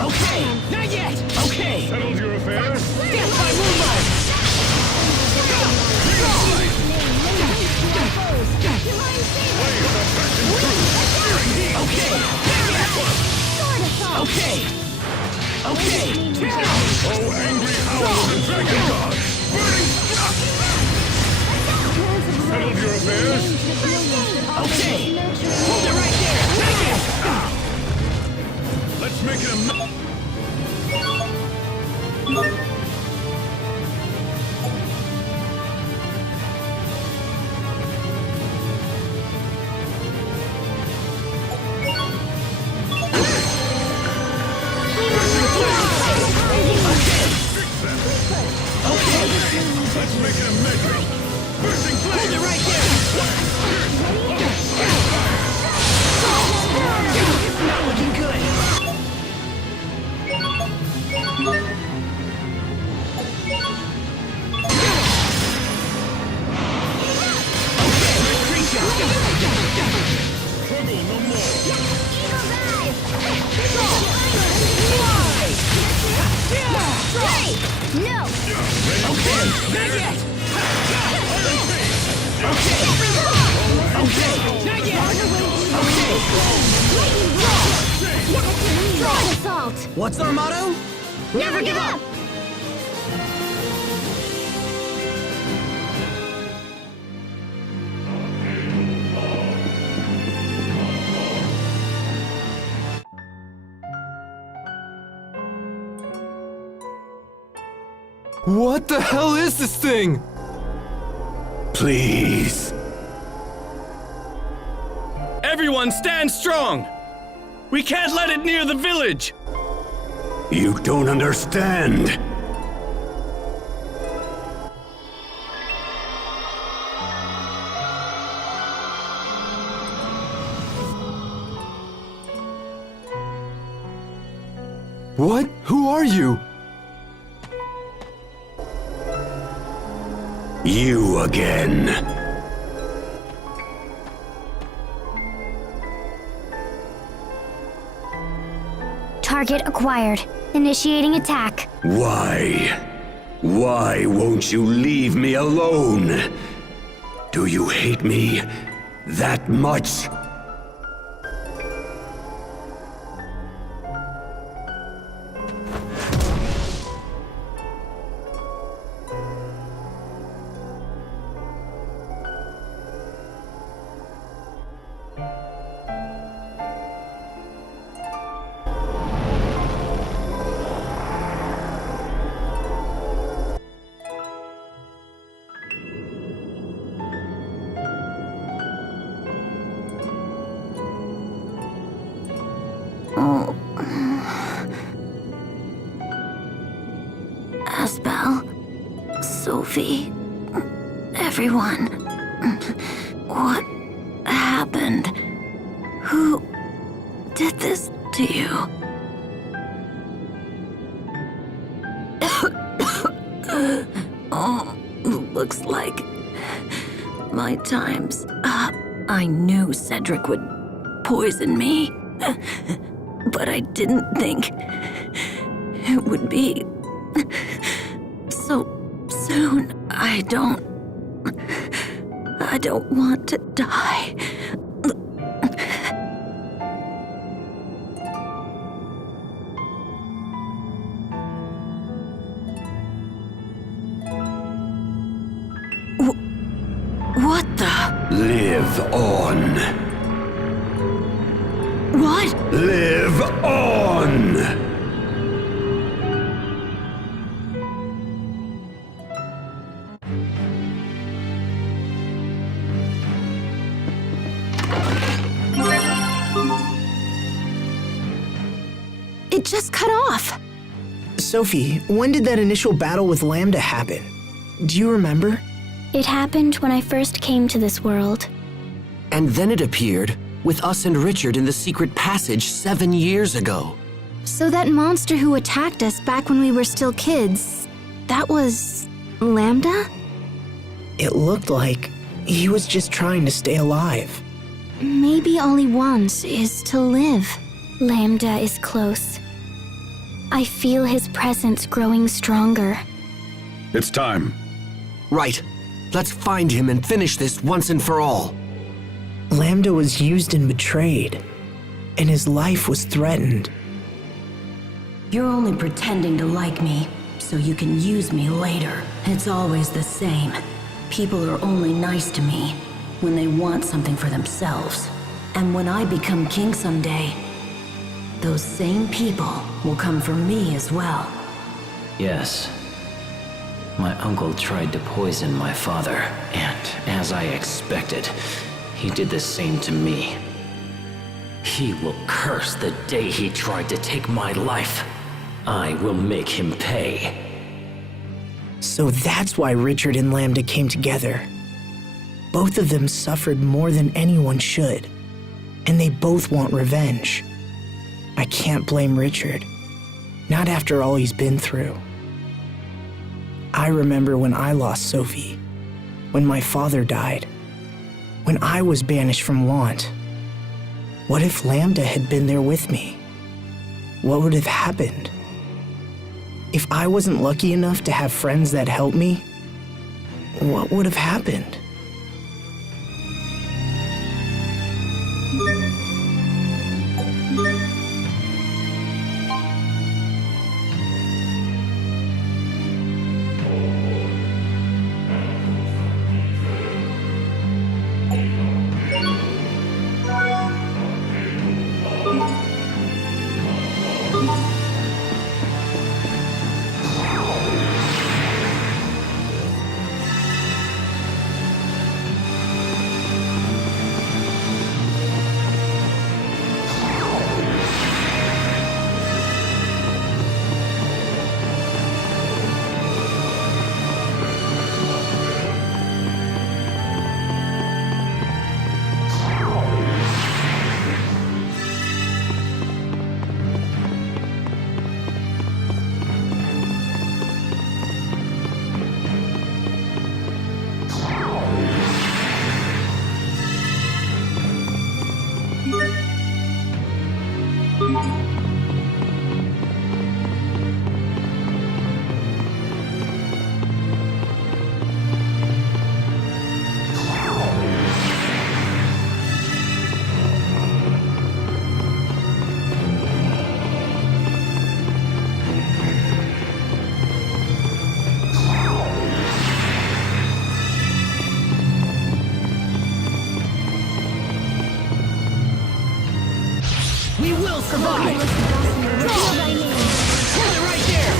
Okay! Not yet! Okay! settled your affairs. Death by moonlight! Okay! Okay! Okay! Oh, angry howl of the dragon god. Burning. Settled your affairs. Okay! Hold it right there! Not yet! Let's make it a Let's make it a medley. Bursting Hold flame. it right there! It's not looking good! Great job! Struggle no more. No! Okay! Not yet! Okay! Okay! Not yet! Sword assault! What's our motto? Never give up! What the hell is this thing? Please. Everyone stand strong! We can't let it near the village! You don't understand. What? Who are you? You again. Target acquired. Initiating attack. Why? Why won't you leave me alone? Do you hate me that much? Asbel, Sophie, everyone. What happened? Who did this to you? Oh, looks like my time's up. I knew Cedric would poison me, but I didn't think it would be so soon. I don't want to die. What the? Live on. What? Live on! It just cut off. Sophie, when did that initial battle with Lambda happen? Do you remember? It happened when I first came to this world. And then it appeared with us and Richard in the secret passage 7 years ago. So that monster who attacked us back when we were still kids, that was Lambda? It looked like he was just trying to stay alive. Maybe all he wants is to live. Lambda is close. I feel his presence growing stronger. It's time. Right. Let's find him and finish this once and for all. Lambda was used and betrayed, and his life was threatened. You're only pretending to like me, so you can use me later. It's always the same. People are only nice to me when they want something for themselves. And when I become king someday, those same people will come for me as well. Yes. My uncle tried to poison my father, and as I expected, he did the same to me. He will curse the day he tried to take my life. I will make him pay. So that's why Richard and Lambda came together. Both of them suffered more than anyone should, and they both want revenge. I can't blame Richard, not after all he's been through. I remember when I lost Sophie, when my father died, when I was banished from Want. What if Lambda had been there with me? What would have happened? If I wasn't lucky enough to have friends that helped me, what would have happened? Die! Draw! Hold it right there!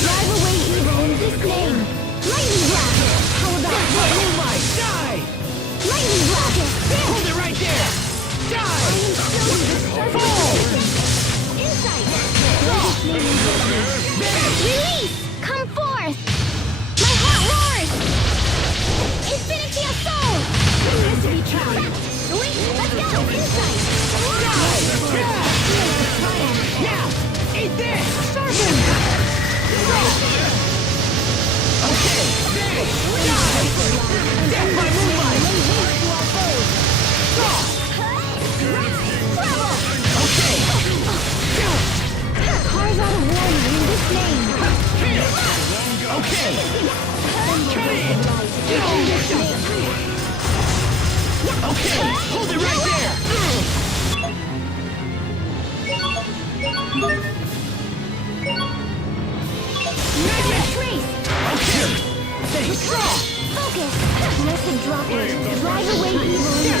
Drive away evil in this name! Lightning blast! How about that? Moonlight! Die! Lightning blast! Hold it right there! Die! I am showing the Insight! Release! Come forth! My heart roars! Infinity of soul! This be tried! Let's go! Insight! Now! Eat this! Sharpen! Okay! Vanish! Die! Death by moonlight! Draw! Okay! Carve out a warning in this name! Okay! Cut it! Okay! Hold it right there! Magic trace! Okay! Stay strong! Focus! Blessed dropper! Drive away evil in the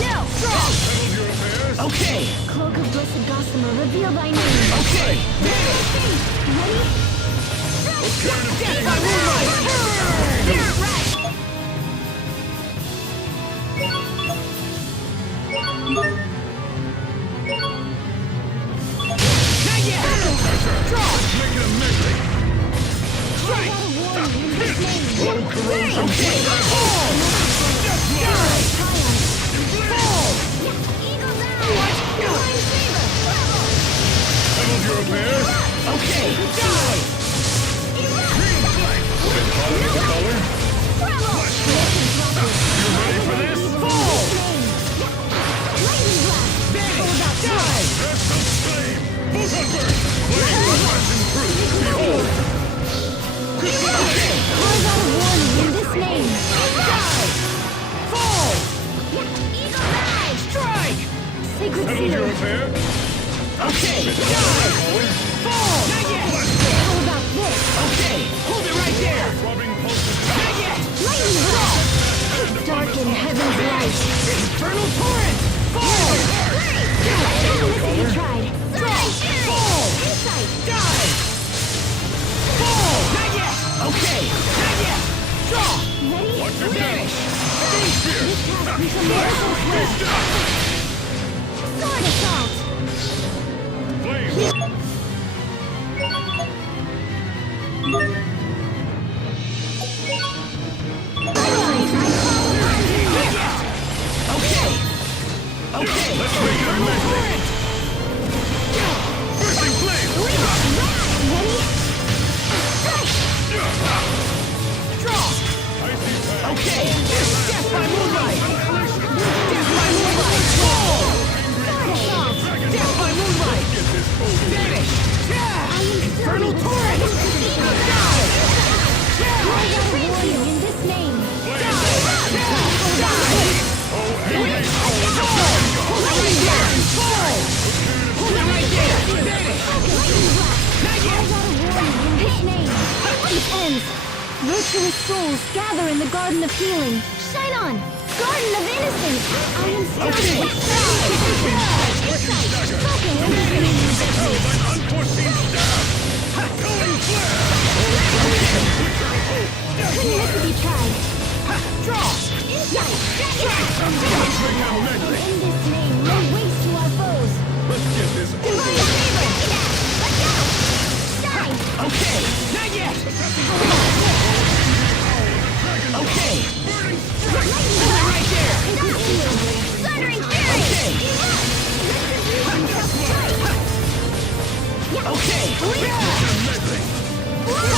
No! Strong! Okay! Cloak of blessed gossamer, reveal thy name! Okay! Ready? Death by moonlight! Right! Not yet! Draw! Make it a melee! Strike! Low corrosion! Okay! Fall! Die! Fall! Eagle's eye! Divine favor! Settled your affairs? Okay! Die! Green flank! Bit hot in the color? You ready for this? Fall! Lightning blast! Vanish! Die! Test of flame! Bullhunter! Flame rush in truth! Behold! Okay! Carve out a warning in this name! Die! Fall! Eagle's eye! Strike! Sacred Settled your seal! affair? Okay! Die! Fall! Not yet! How about this? Okay! Hold it right there! Throbbing pulses! Not yet! Lightning blast! Darken heaven's light! Infernal torrent! Fall! Infinity tried! Draw! Fall! Insight! Die! Fall! Not yet! Okay! Not yet! Draw! Ready? Watch your Vanish! Stone spear! This task is a miracle flip! Sword assault! Flame! Okay! Okay! Let's make it a melee! Bursting flame! Ready? Draw! Icy path! Okay! Death by moonlight! Death by moonlight! Fall! Sword assault! Death by moonlight! Get this over! Vanish! Infernal torrent! Die! I got a warning in this name! Die! Oh, angry! Hold it right there! Fall! Hold it right there! Vanish! Not yet! I got a warning in this name! It ends! Virtuous souls gather in the Garden of Healing! Shine on! Garden of Innocence! I am still An unforeseen stab! Going flare! Couldn't miss to be tried! Draw! Insight! Let's make it a melee! In this name, no waste to our foes! Let's get this over! Divine favor! Let's go! Shine! Okay! Not yet! Okay! Right there! Thundering Fury! Okay! Okay!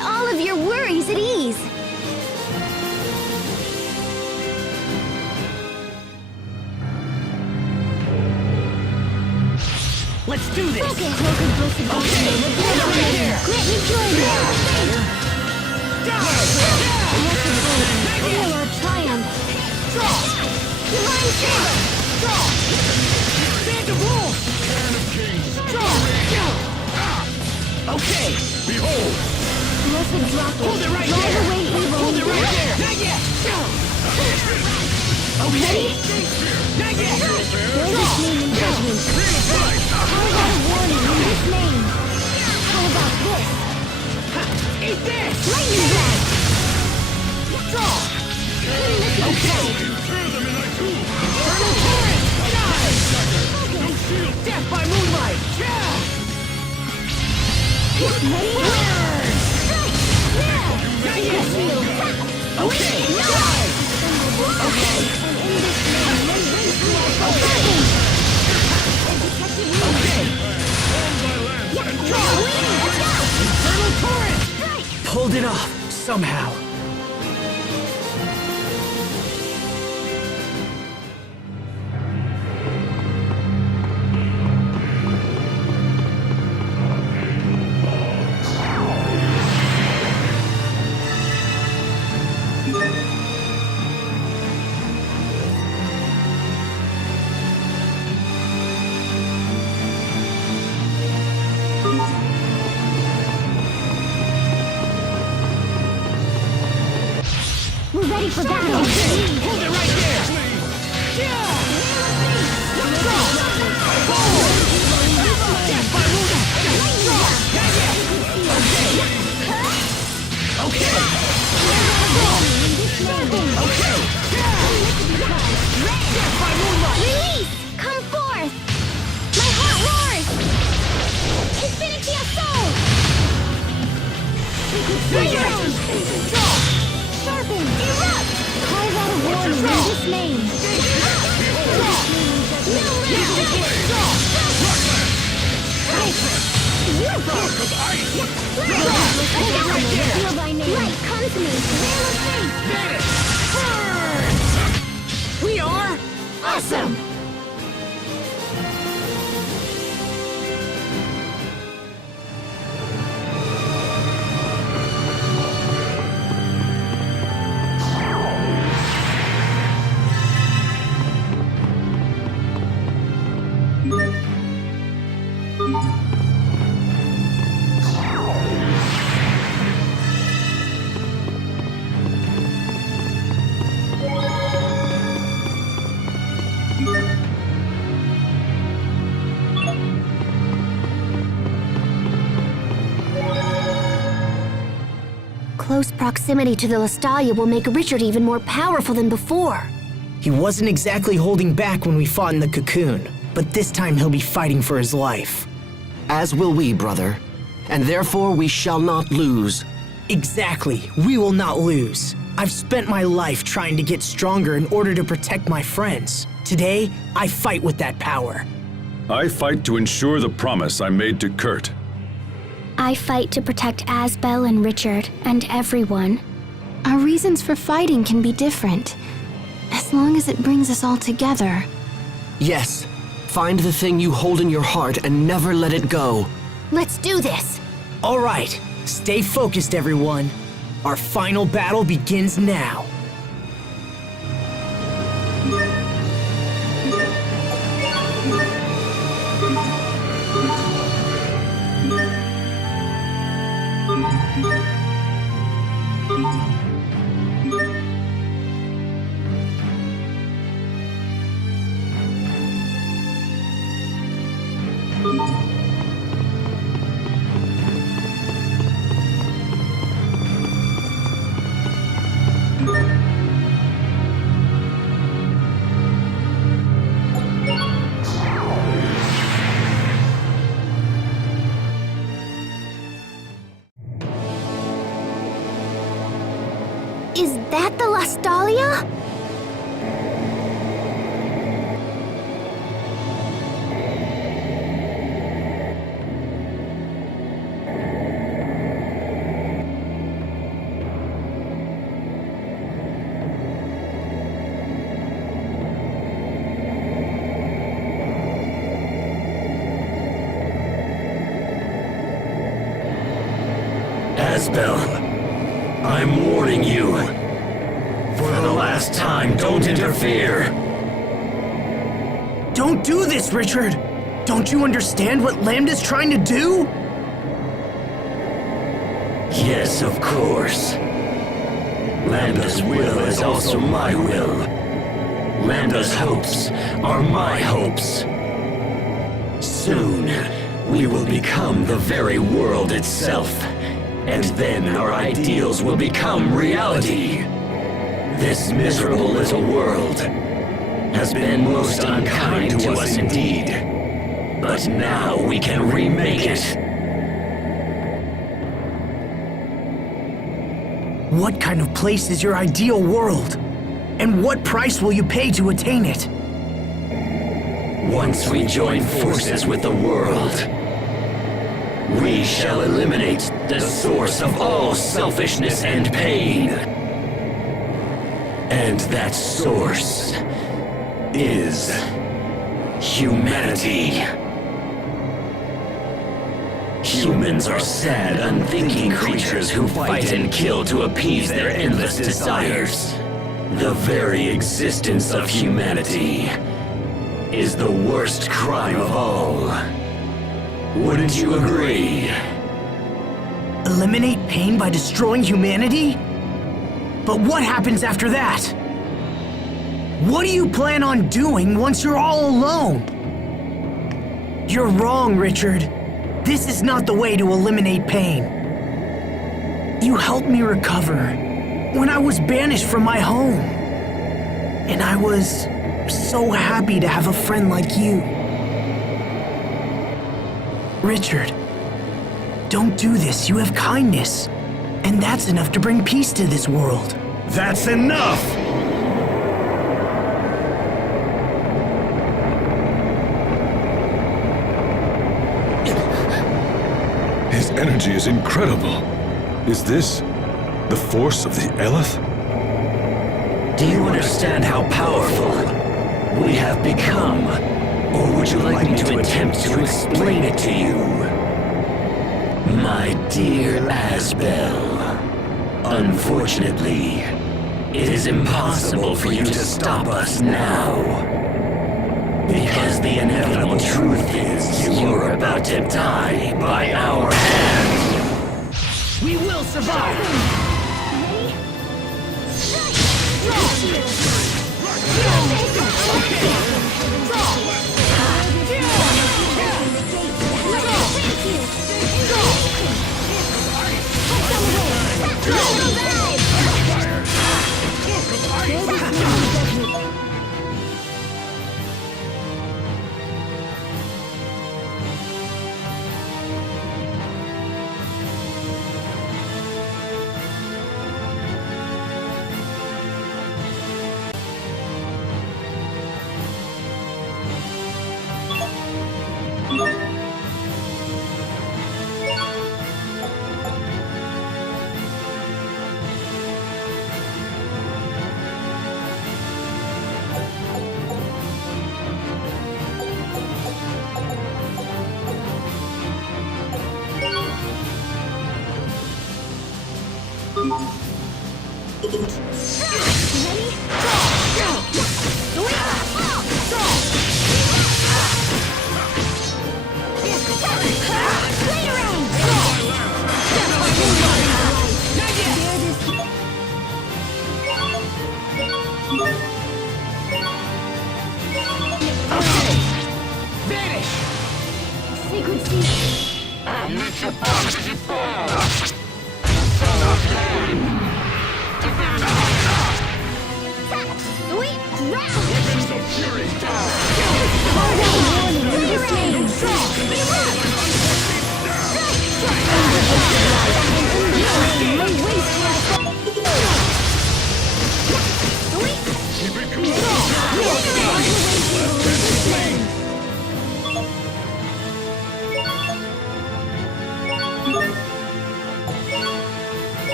put all of your worries at ease. Let's do this! Okay. Grant me joy now! Feel our triumph. Divine favor. Band of wolves! Band of kings. Okay! Behold! Blessed rocket. Hold it right Drive there! away evil. Hold it right there! Not yet! Okay! Not yet! Bear this name in judgment. How about a warning in this name? How about this? Eat this! Lightning blast. Okay! Throw them in thy tomb! Eternal torrent! Die! No shield! Death by moonlight! Ready? Burn! Not yet! Okay! Die! Okay! And in this name, they wait for our fire. Okay! Let's go! Eternal torrent! Pulled it off, somehow. We're ready for battle. Hold it right there! Death by moonlight! Okay! Okay! Death by moonlight! Release! Come forth! My heart roars! Infinity assault! Sharpen! Erupt! Carve out a warning in this name! Feel thy name! Light, come to me! Veil of faith! Vanish! Burn! We are awesome! Close proximity to the Lestalia will make Richard even more powerful than before. He wasn't exactly holding back when we fought in the cocoon, but this time he'll be fighting for his life. As will we, brother. And therefore we shall not lose. Exactly, we will not lose. I've spent my life trying to get stronger in order to protect my friends. Today, I fight with that power. I fight to ensure the promise I made to Kurt. I fight to protect Asbel and Richard and everyone. Our reasons for fighting can be different, as long as it brings us all together. Yes. Find the thing you hold in your heart and never let it go. Let's do this! All right, stay focused, everyone. Our final battle begins now. you Asbel, I'm warning you. For the last time, don't interfere. Don't do this, Richard! Don't you understand what Lambda's trying to do? Yes, of course. Lambda's will is also my will. Lambda's hopes are my hopes. Soon, we will become the very world itself, and then our ideals will become reality. This miserable little world has been most unkind to us indeed, but now we can remake it. What kind of place is your ideal world? And what price will you pay to attain it? Once we join forces with the world, we shall eliminate the source of all selfishness and pain. And that source is humanity. Humans are sad, unthinking creatures who fight and kill to appease their endless desires. The very existence of humanity is the worst crime of all. Wouldn't you agree? Eliminate pain by destroying humanity? But what happens after that? What do you plan on doing once you're all alone? You're wrong, Richard. This is not the way to eliminate pain. You helped me recover when I was banished from my home. And I was so happy to have a friend like you. Richard, don't do this. You have kindness. And that's enough to bring peace to this world. That's enough! His energy is incredible. Is this the force of the Eleth? Do you understand how powerful we have become? Or would you like me to attempt to explain it to you? My dear Asbel, unfortunately, it is impossible for you to stop us now. Because the inevitable truth is you're about to die by our hand. We will survive!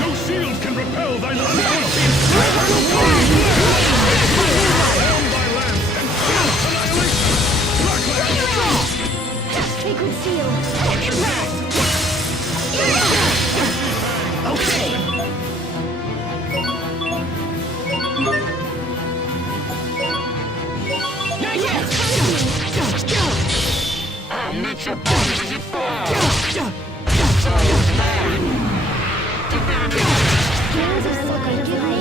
No shield can repel thy lance. Sacred seal. Okay. Not yet. I'll meet your body as you fall. Scales of sucker give me.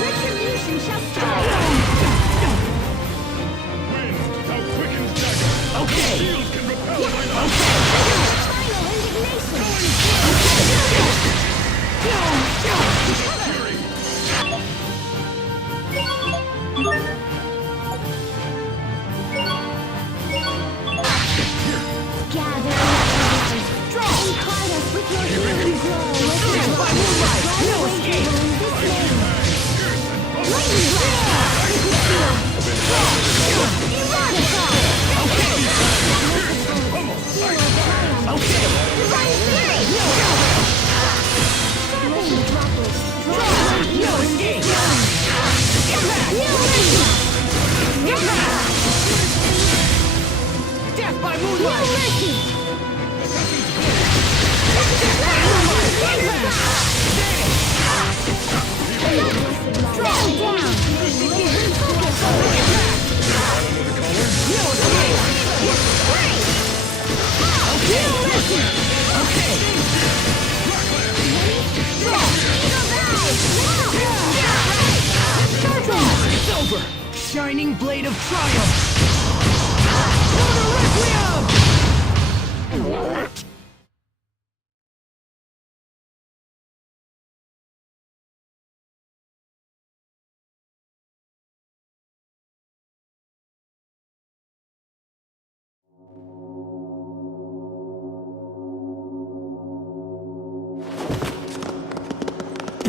Retribution shall strike. Wind, thou quickens dagger. Okay. No shield can repel thy lance. Final indignation. Fury. Gather and card us with your healing glow. Stand by moonlight. No escape. Lightning blast. Sacred seal. Erotica. Okay. Divine fury. Seven droplets. No escape. Death by moonlight. No mercy. Draw down. It's over! Shining blade of triumph! Lunar Requiem!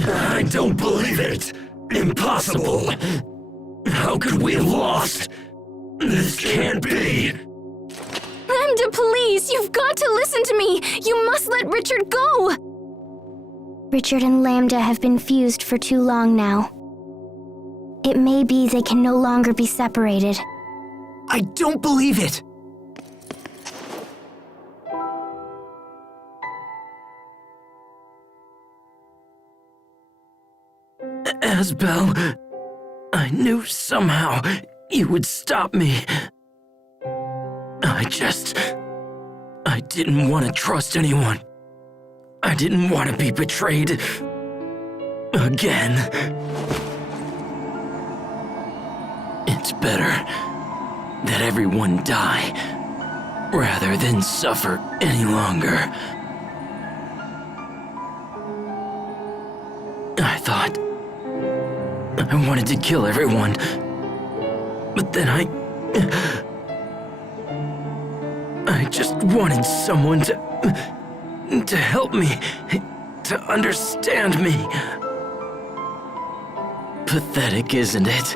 I don't believe it. Impossible. How could we have lost? This can't be. Lambda, please! You've got to listen to me! You must let Richard go! Richard and Lambda have been fused for too long now. It may be they can no longer be separated. I don't believe it! Asbel, I knew somehow you would stop me. I didn't want to trust anyone. I didn't want to be betrayed again. It's better that everyone die rather than suffer any longer. I thought I wanted to kill everyone, but then I just wanted someone to help me, to understand me. Pathetic, isn't it?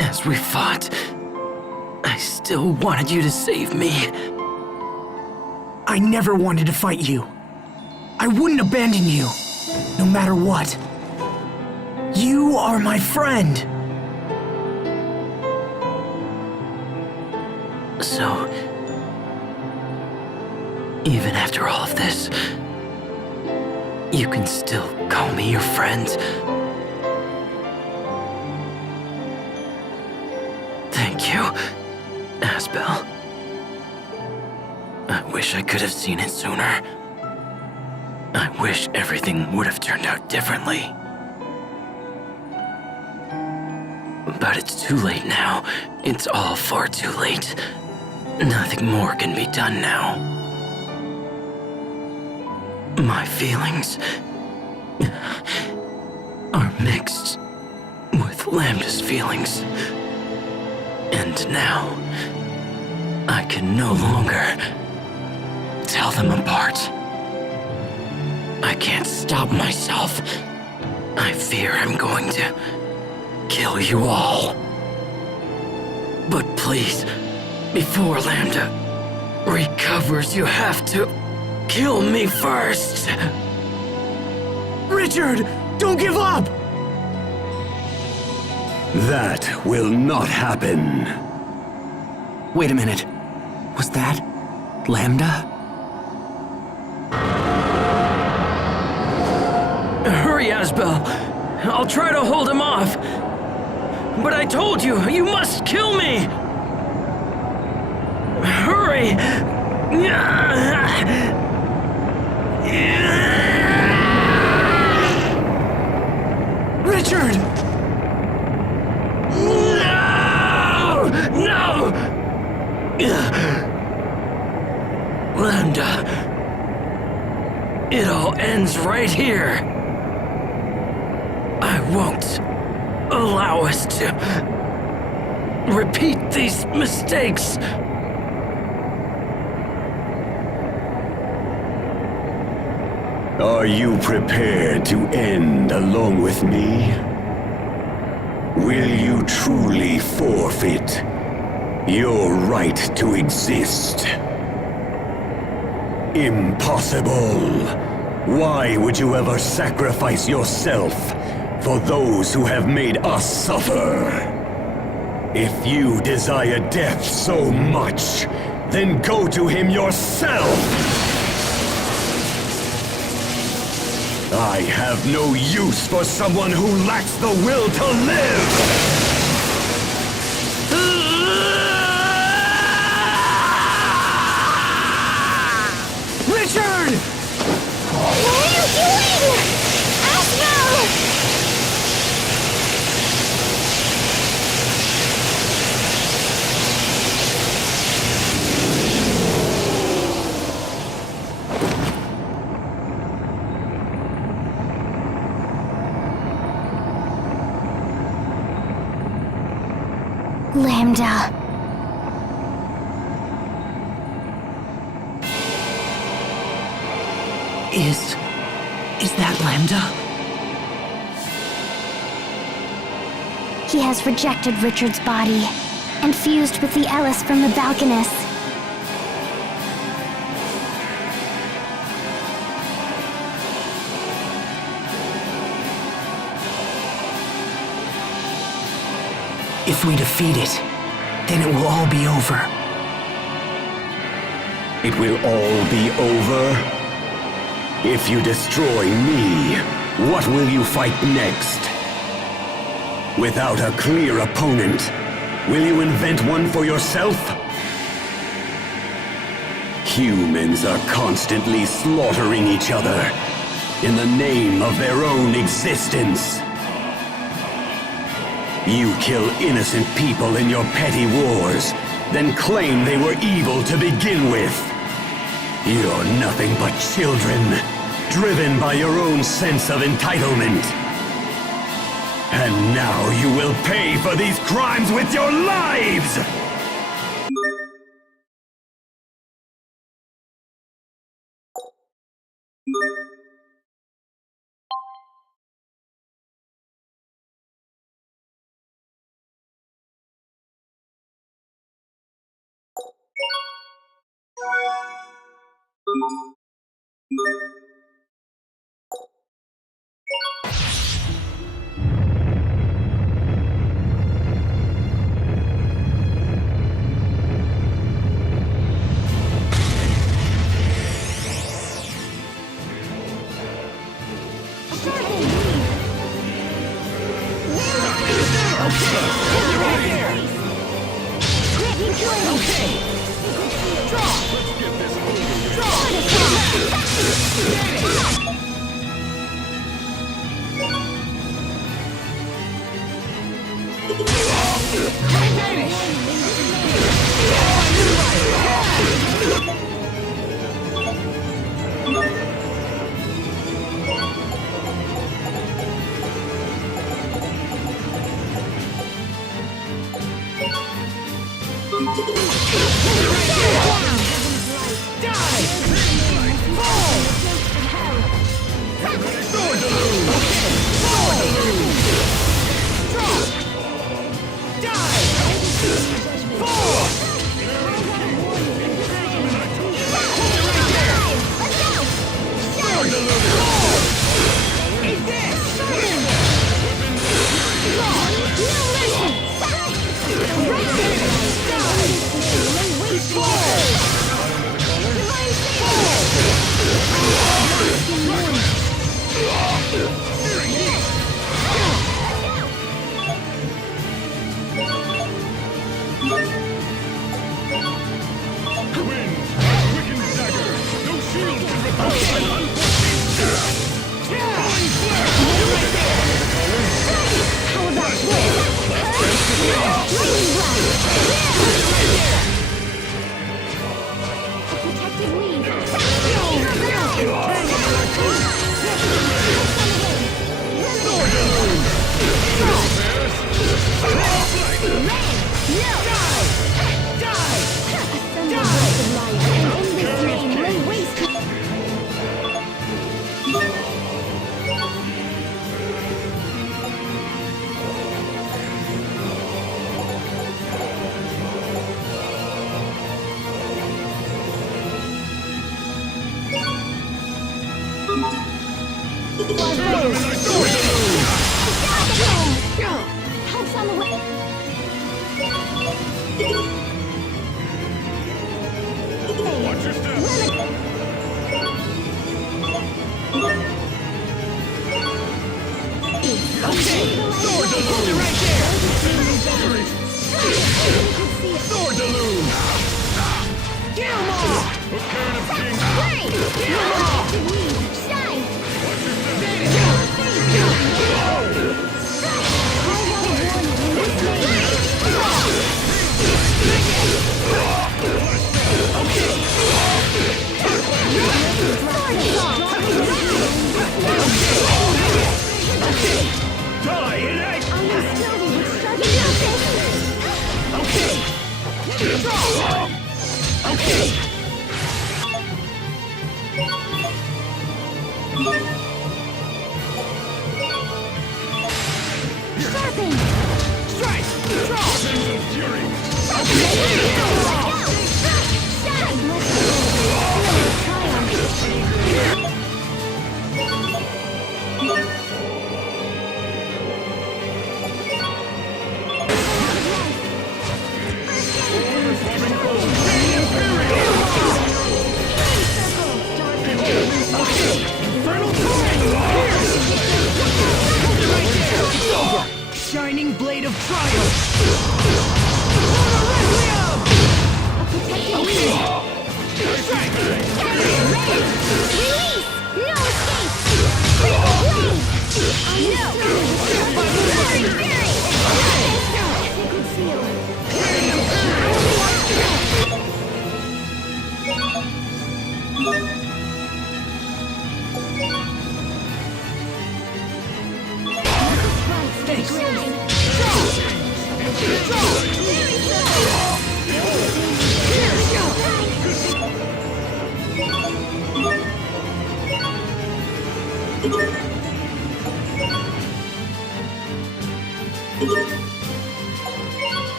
As we fought, I still wanted you to save me. I never wanted to fight you. I wouldn't abandon you, no matter what. You are my friend. So, even after all of this, you can still call me your friend? Thank you, Asbel. I wish I could have seen it sooner. I wish everything would have turned out differently. But it's too late now. It's all far too late. Nothing more can be done now. My feelings are mixed with Lambda's feelings. And now, I can no longer tell them apart. I can't stop myself. I fear I'm going to kill you all. But please, before Lambda recovers, you have to kill me first. Richard, don't give up! That will not happen. Wait a minute. Was that Lambda? Hurry, Asbel. I'll try to hold him off. But I told you, you must kill me! Hurry! Richard! No! Lambda. It all ends right here. I won't allow us to repeat these mistakes. Are you prepared to end along with me? Will you truly forfeit your right to exist? Impossible! Why would you ever sacrifice yourself for those who have made us suffer? If you desire death so much, then go to him yourself! I have no use for someone who lacks the will to live! Richard! What are you doing? Asbel! Lambda. Is that Lambda? He has rejected Richard's body and fused with the Ellis from the Balconus. If we defeat it, then it will all be over. It will all be over? If you destroy me, what will you fight next? Without a clear opponent, will you invent one for yourself? Humans are constantly slaughtering each other in the name of their own existence. You kill innocent people in your petty wars, then claim they were evil to begin with. You're nothing but children, driven by your own sense of entitlement. And now you will pay for these crimes with your lives! Help's on the way. Watch your step. Okay, sword to hold it right there. Sword to lose. Get him all. Hossain of Kings. Great. Get him all. Shine. Watch your step. Die in it. Sharpen. Strike. Draw. Sins of fury. Shining blade of triumph! Release! No escape!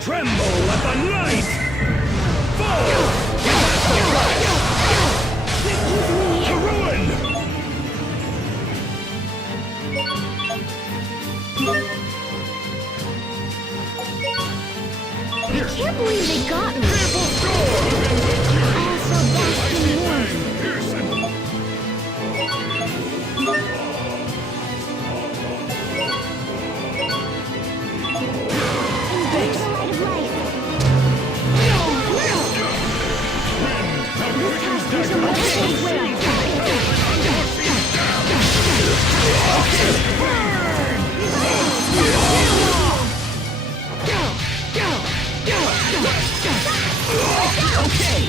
Tremble at the night! Fall! To ruin! I can't believe they got me. Triple score! Also, Bastion won. Pearson! Embrace the light of life. This task is a mother's will. Okay!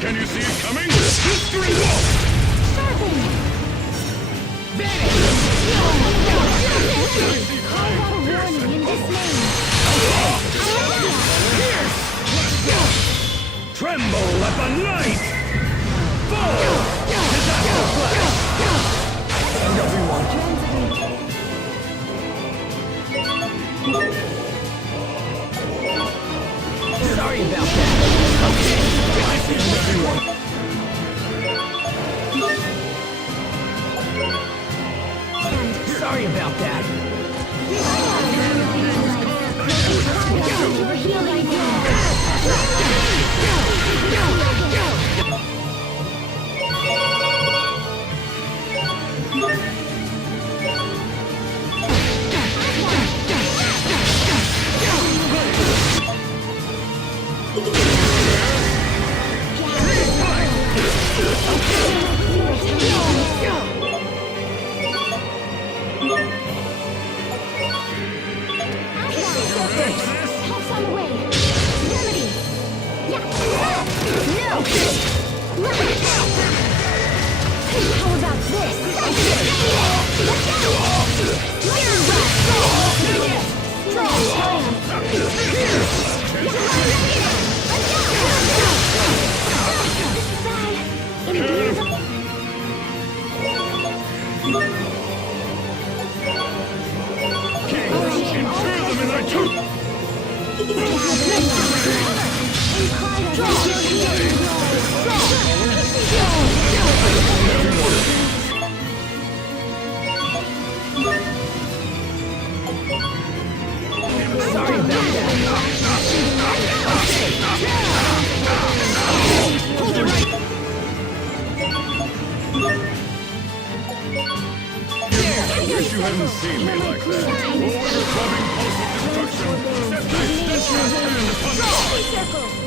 Can you see it coming? History won't! Sharpen! Vanish! How about a warning in this name? Tremble at the night! Fall! Disaster flash! And everyone! Sorry about that. Okay. And everyone. Sorry about that. You hadn't seen me like that. Order clubbing pulse of destruction. Set my steadfast hand upon the Circle!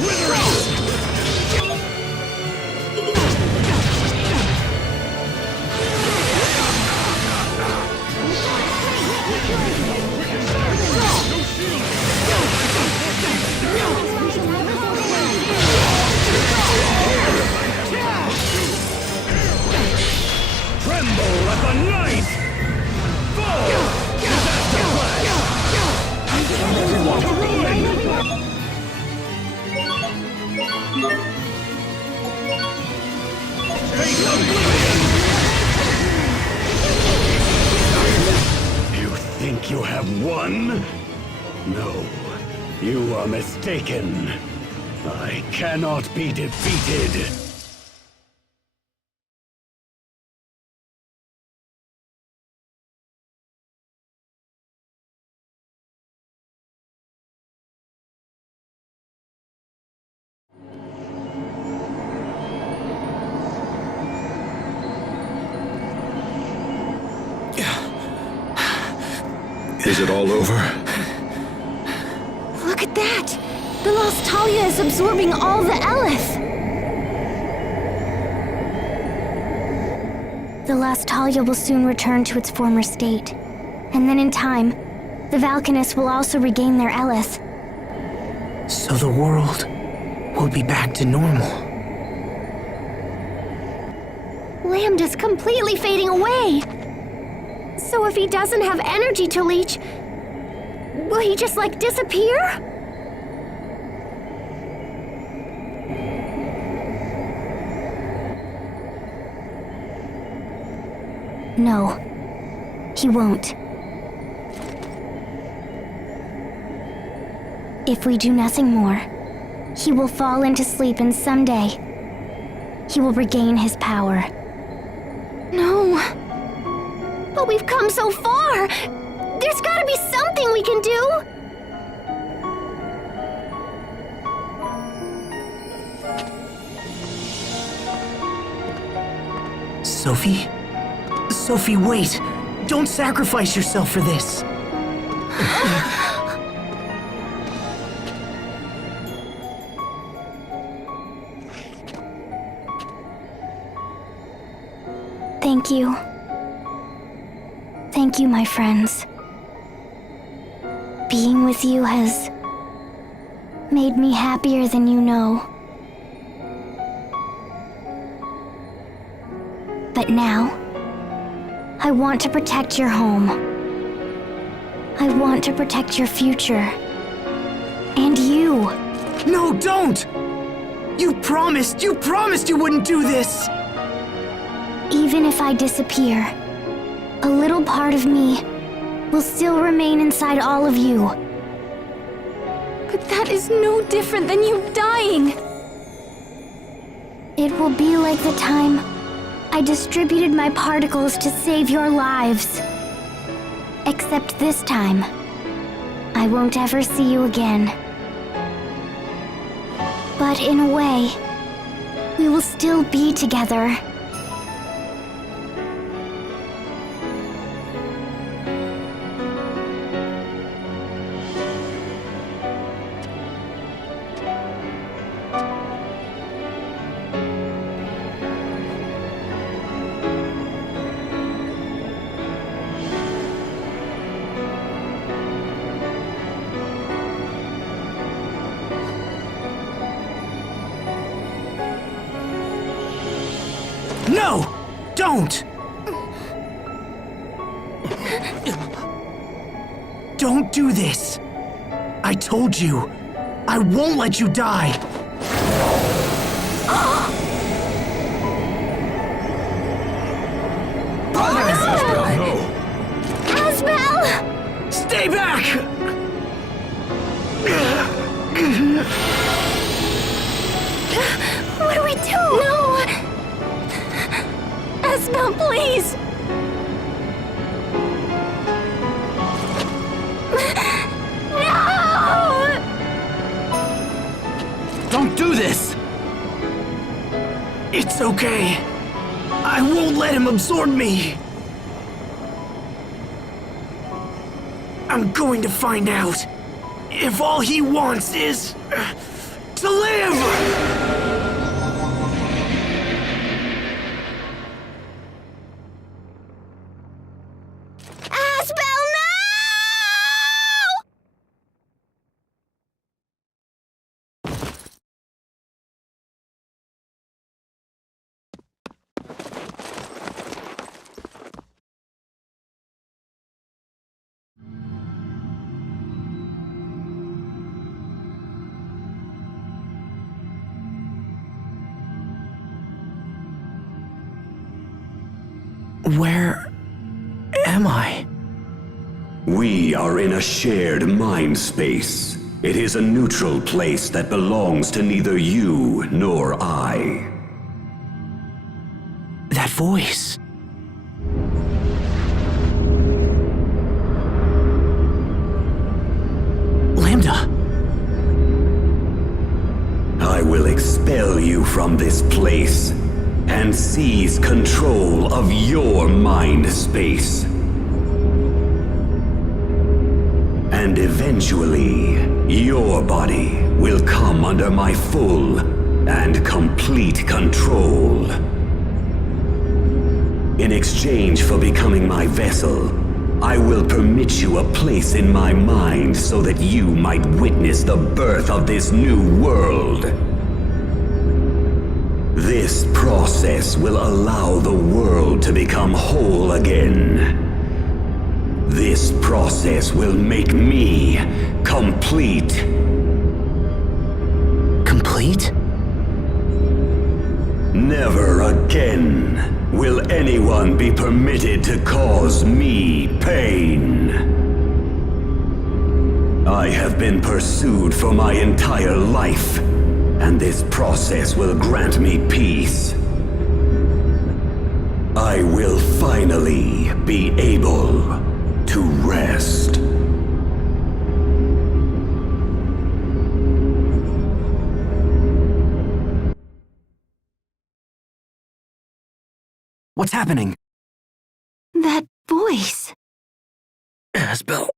Wither No, you are mistaken. I cannot be defeated. Is it all over? Look at that! The Lost Talia is absorbing all the Eleth! The Lost Talia will soon return to its former state. And then in time, the Valkanists will also regain their Eleth. So the world will be back to normal. Lambda's completely fading away. So if he doesn't have energy to leech, will he just disappear? No, he won't. If we do nothing more, he will fall into sleep and someday, he will regain his power. No. But we've come so far! There's gotta be something we can do! Sophie? Sophie, wait! Don't sacrifice yourself for this! Thank you. Thank you, my friends. Being with you has made me happier than you know. But now, I want to protect your home. I want to protect your future. And you. No, don't! You promised you wouldn't do this! Even if I disappear, a little part of me will still remain inside all of you. But that is no different than you dying! It will be like the time I distributed my particles to save your lives. Except this time, I won't ever see you again. But in a way, we will still be together. No! Don't! Don't do this! I told you, I won't let you die! Asbel! Stay back! What do we do? No! Asbel, please! No! Don't do this! It's okay. I won't let him absorb me. I'm going to find out if all he wants is to live! Where am I? We are in a shared mind space. It is a neutral place that belongs to neither you nor I. That voice. Lambda. I will expel you from this place and seize control of your mind space. And eventually, your body will come under my full and complete control. In exchange for becoming my vessel, I will permit you a place in my mind so that you might witness the birth of this new world. This process will allow the world to become whole again. This process will make me complete. Complete? Never again will anyone be permitted to cause me pain. I have been pursued for my entire life, and this process will grant me peace. I will finally be able to rest. What's happening? That voice. Asbel,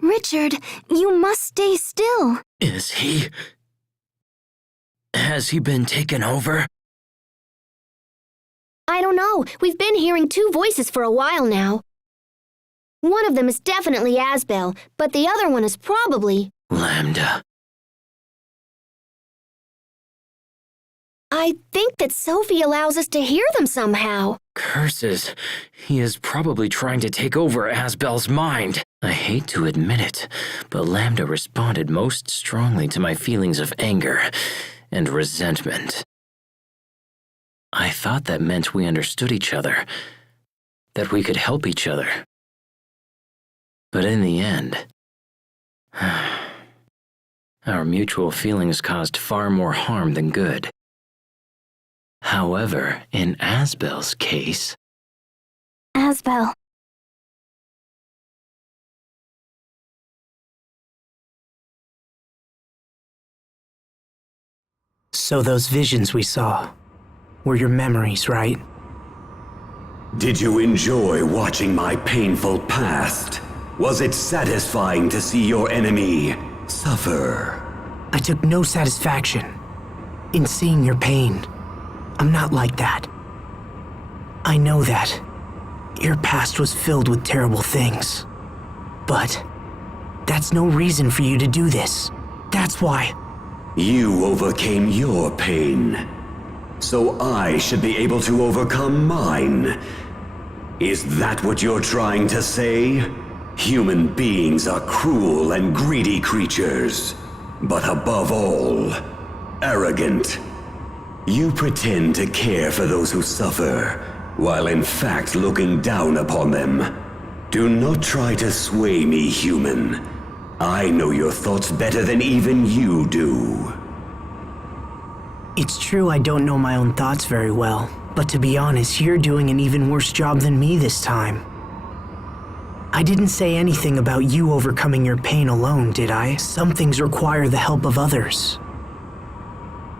Richard, you must stay still. is he... Has he been taken over? I don't know. We've been hearing two voices for a while now. One of them is definitely Asbel, but the other one is probably... Lambda. I think that Sophie allows us to hear them somehow. Curses. He is probably trying to take over Asbel's mind. I hate to admit it, but Lambda responded most strongly to my feelings of anger and resentment. I thought that meant we understood each other, that we could help each other. But in the end, our mutual feelings caused far more harm than good. However, in Asbel's case... Asbel. So those visions we saw were your memories, right? Did you enjoy watching my painful past? Was it satisfying to see your enemy suffer? I took no satisfaction in seeing your pain. I'm not like that. I know that your past was filled with terrible things. But that's no reason for you to do this. That's why. You overcame your pain, so I should be able to overcome mine. Is that what you're trying to say? Human beings are cruel and greedy creatures, but above all, arrogant. You pretend to care for those who suffer, while in fact looking down upon them. Do not try to sway me, human. I know your thoughts better than even you do. It's true I don't know my own thoughts very well, but to be honest, you're doing an even worse job than me this time. I didn't say anything about you overcoming your pain alone, did I? Some things require the help of others.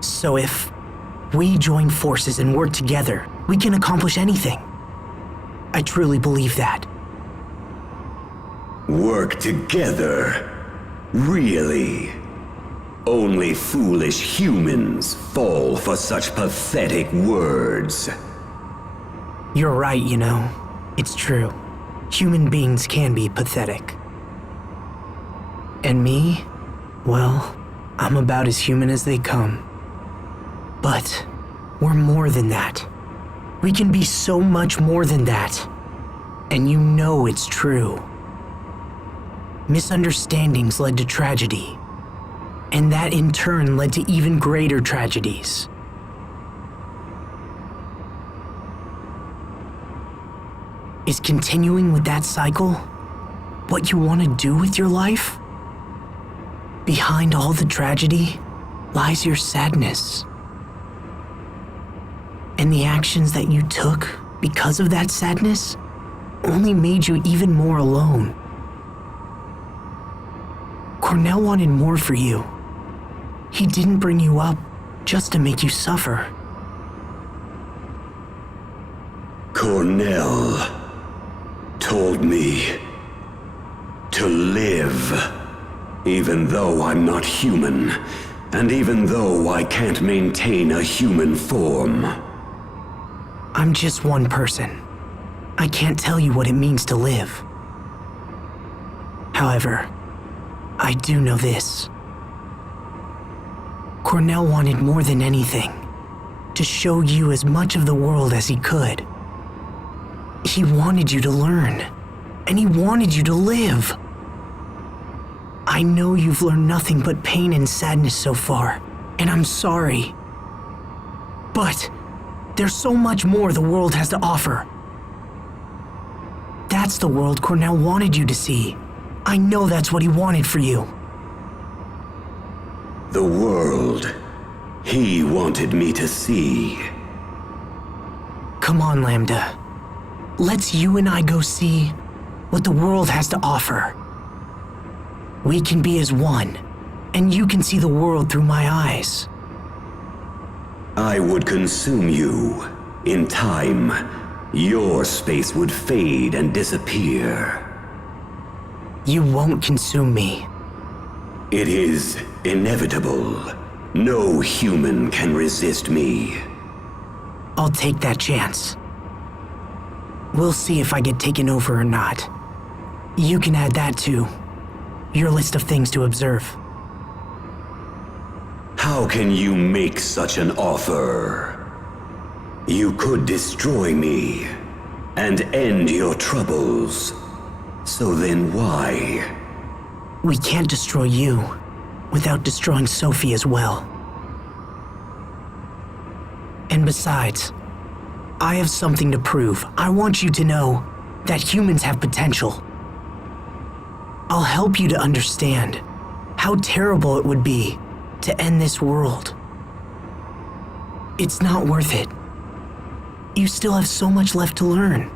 So if we join forces and work together, we can accomplish anything. I truly believe that. Work together? Really? Only foolish humans fall for such pathetic words. You're right, you know. It's true. Human beings can be pathetic. And me? Well, I'm about as human as they come. But we're more than that. We can be so much more than that. And you know it's true. Misunderstandings led to tragedy. And that in turn led to even greater tragedies. Is continuing with that cycle what you want to do with your life? Behind all the tragedy lies your sadness. And the actions that you took because of that sadness only made you even more alone. Cornell wanted more for you. He didn't bring you up just to make you suffer. Cornell told me to live, even though I'm not human, and even though I can't maintain a human form. I'm just one person. I can't tell you what it means to live. However, I do know this. Cornell wanted more than anything to show you as much of the world as he could. He wanted you to learn, and he wanted you to live. I know you've learned nothing but pain and sadness so far, and I'm sorry. But there's so much more the world has to offer. That's the world Cornell wanted you to see. I know that's what he wanted for you. The world he wanted me to see. Come on, Lambda. Let's you and I go see what the world has to offer. We can be as one, and you can see the world through my eyes. I would consume you. In time, your space would fade and disappear. You won't consume me. It is inevitable. No human can resist me. I'll take that chance. We'll see if I get taken over or not. You can add that to your list of things to observe. How can you make such an offer? You could destroy me and end your troubles. So then why? We can't destroy you without destroying Sophie as well. And besides, I have something to prove. I want you to know that humans have potential. I'll help you to understand how terrible it would be to end this world. It's not worth it. You still have so much left to learn.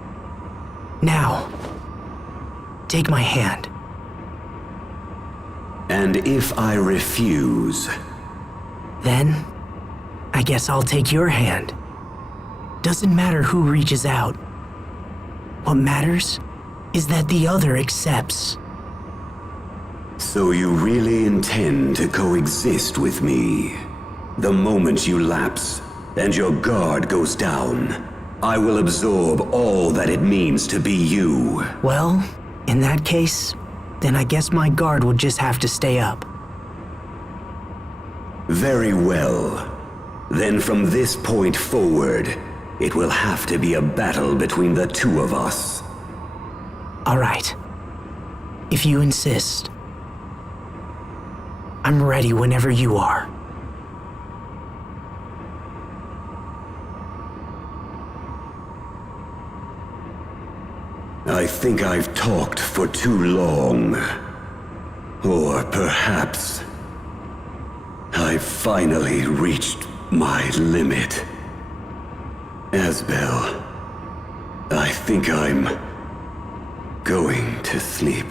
Now, take my hand. And if I refuse? Then, I guess I'll take your hand. Doesn't matter who reaches out. What matters is that the other accepts. So you really intend to coexist with me? The moment you lapse and your guard goes down, I will absorb all that it means to be you. Well, in that case, then I guess my guard would just have to stay up. Very well. Then from this point forward, it will have to be a battle between the two of us. All right. If you insist. I'm ready whenever you are. I think I've talked for too long. Or perhaps I've finally reached my limit. Asbel, I think I'm going to sleep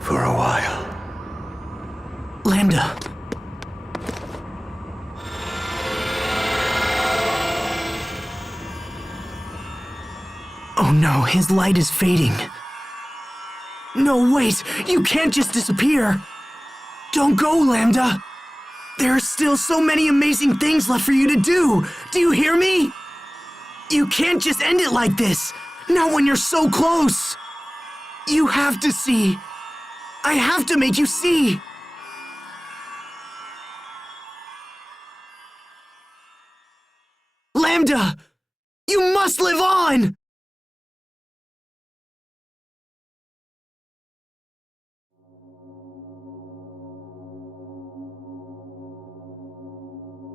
for a while. Lambda. Oh no, his light is fading. No, wait! You can't just disappear! Don't go, Lambda! There are still so many amazing things left for you to do! Do you hear me? You can't just end it like this! Not when you're so close! You have to see! I have to make you see! Lambda! You must live on!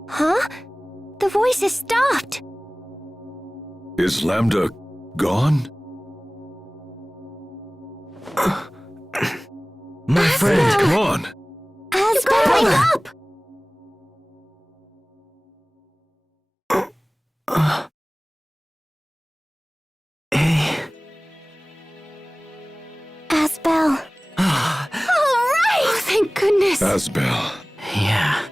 Huh? The voice has stopped. Is Lambda gone? My friend, Come on. Asbel, wake up! Hey. Asbel. All right! Oh, thank goodness. Asbel. Yeah.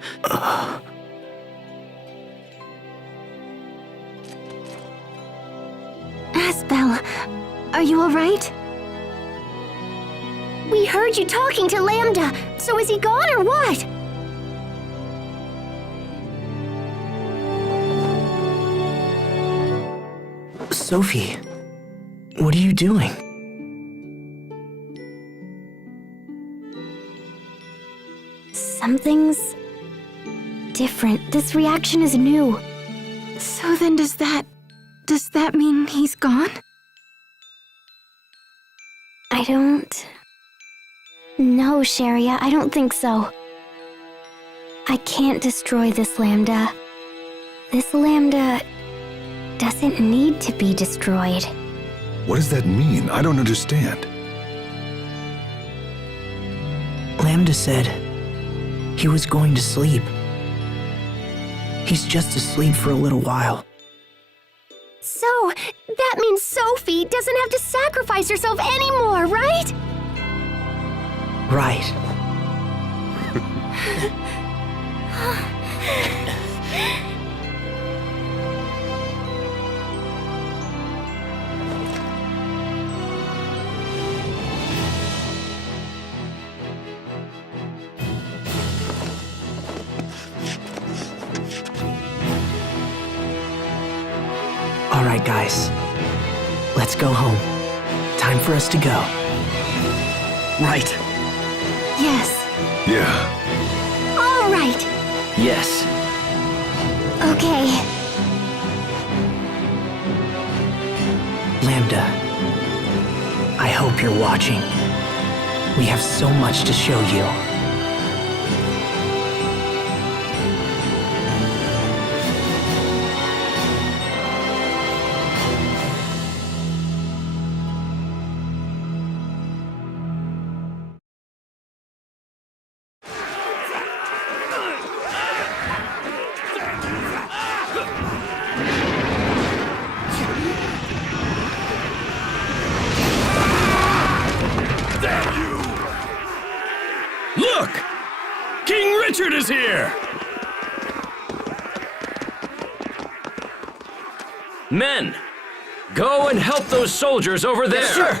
Asbel, are you alright? We heard you talking to Lambda, so is he gone or what? Sophie, what are you doing? Something's different. This reaction is new. So then does that mean he's gone? I don't... No, Sharia, I don't think so. I can't destroy this Lambda. This Lambda doesn't need to be destroyed. What does that mean? I don't understand. Lambda said he was going to sleep. He's just asleep for a little while. So, that means Sophie doesn't have to sacrifice herself anymore, right? Right. All right, guys. Let's go home. Time for us to go. Right. Yes. Yeah. All right. Yes. Okay. Lambda, I hope you're watching. We have so much to show you. Look! King Richard is here! Men, go and help those soldiers over there. Yes, sir.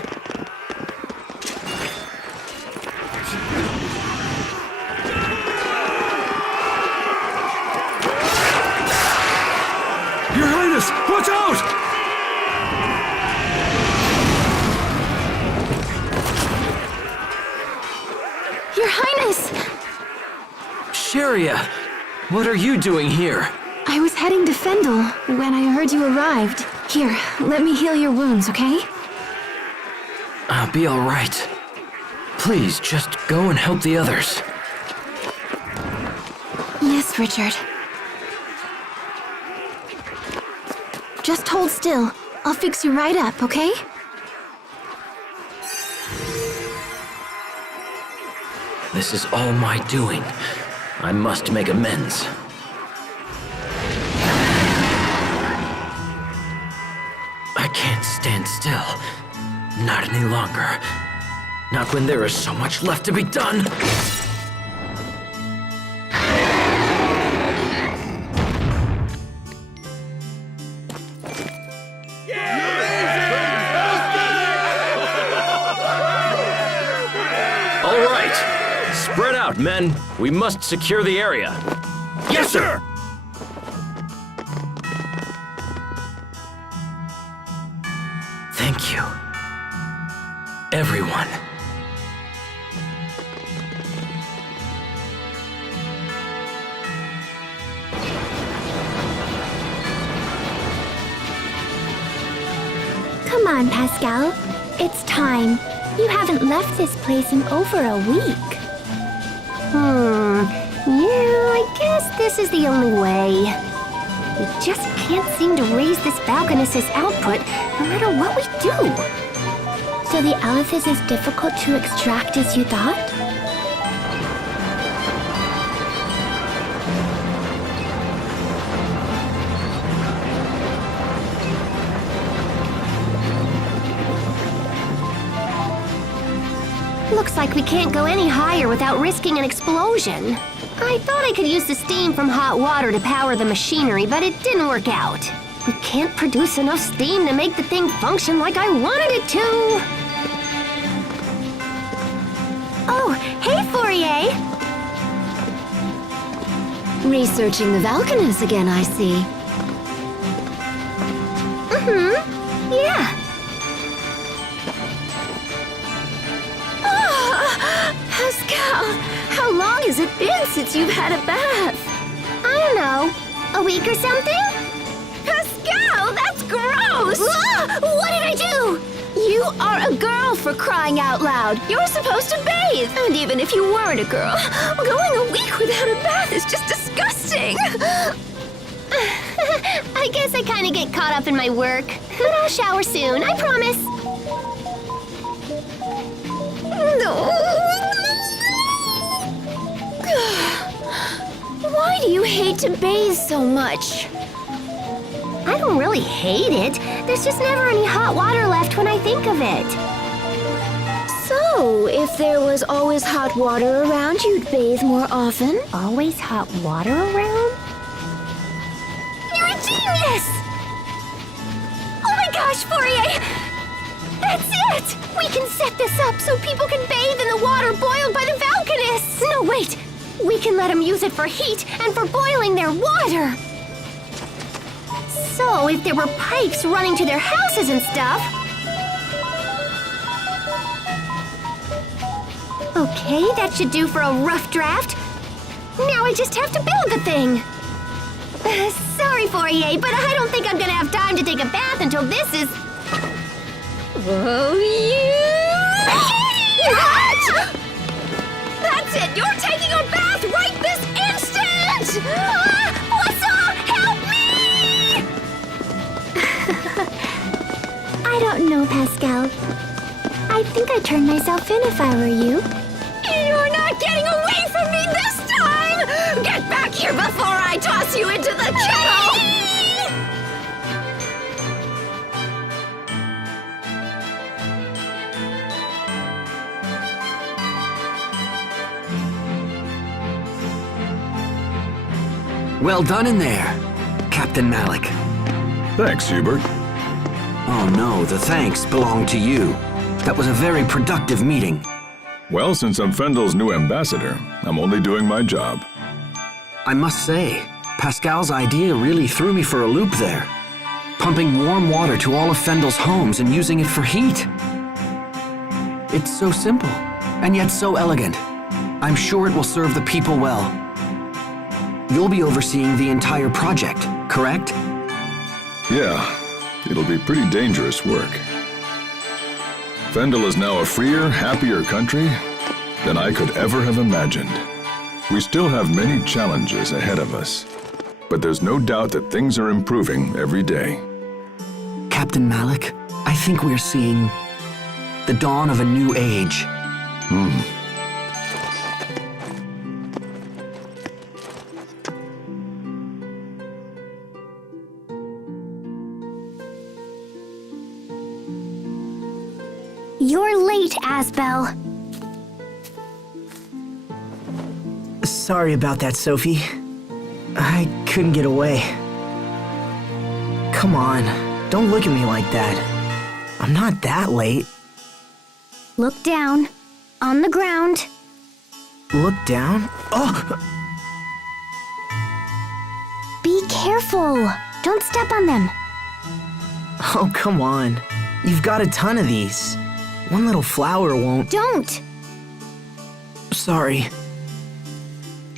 Your Highness, watch out! Your Highness! Sharia, what are you doing here? I was heading to Fendel when I heard you arrived. Here, let me heal your wounds, okay? I'll be all right. Please, just go and help the others. Yes, Richard. Just hold still. I'll fix you right up, okay? This is all my doing. I must make amends. I can't stand still. Not any longer. Not when there is so much left to be done. All right. Spread out, men. We must secure the area. Yes, sir! Thank you. Everyone. Come on, Pascal. It's time. You haven't left this place in over a week. Yeah, I guess this is the only way. We just can't seem to raise this Balkanus' output no matter what we do. So the Aleph is as difficult to extract as you thought? Looks like we can't go any higher without risking an explosion. I thought I could use the steam from hot water to power the machinery, but it didn't work out. We can't produce enough steam to make the thing function like I wanted it to. Oh, hey, Fourier! Researching the Valkanus again, I see. Yeah. Pascal, how long has it been since you've had a bath? I don't know. A week or something? Pascal, that's gross! What did I do? You are a girl, for crying out loud. You're supposed to bathe. And even if you weren't a girl, going a week without a bath is just disgusting. I guess I kind of get caught up in my work. But I'll shower soon, I promise. Why do you hate to bathe so much? I don't really hate it. There's just never any hot water left when I think of it. So, if there was always hot water around, you'd bathe more often? Always hot water around? You're a genius! Oh my gosh, Fourier! That's it! We can set this up so people can bathe in the water boiled by the Valkanus! No, wait! We can let them use it for heat and for boiling their water! So, if there were pipes running to their houses and stuff... Okay, that should do for a rough draft. Now I just have to build the thing. Sorry, Fourier, but I don't think I'm gonna have time to take a bath until this is... Oh, yeah! What? That's it! You're taking a bath right this instant! What's up? Help me! I don't know, Pascal. I think I'd turn myself in if I were you. You're not getting away from me this time! Get back here before I toss you into the kettle! Well done in there, Captain Malik. Thanks, Hubert. Oh no, the thanks belong to you. That was a very productive meeting. Well, since I'm Fendel's new ambassador, I'm only doing my job. I must say, Pascal's idea really threw me for a loop there. Pumping warm water to all of Fendel's homes and using it for heat. It's so simple, and yet so elegant. I'm sure it will serve the people well. You'll be overseeing the entire project, correct? Yeah, it'll be pretty dangerous work. Fendel is now a freer, happier country than I could ever have imagined. We still have many challenges ahead of us, but there's no doubt that things are improving every day. Captain Malik, I think we're seeing the dawn of a new age. You're late, Asbel. Sorry about that, Sophie. I couldn't get away. Come on, don't look at me like that. I'm not that late. Look down. On the ground. Look down? Oh! Be careful. Don't step on them. Oh, come on. You've got a ton of these. One little flower won't... Don't! Sorry.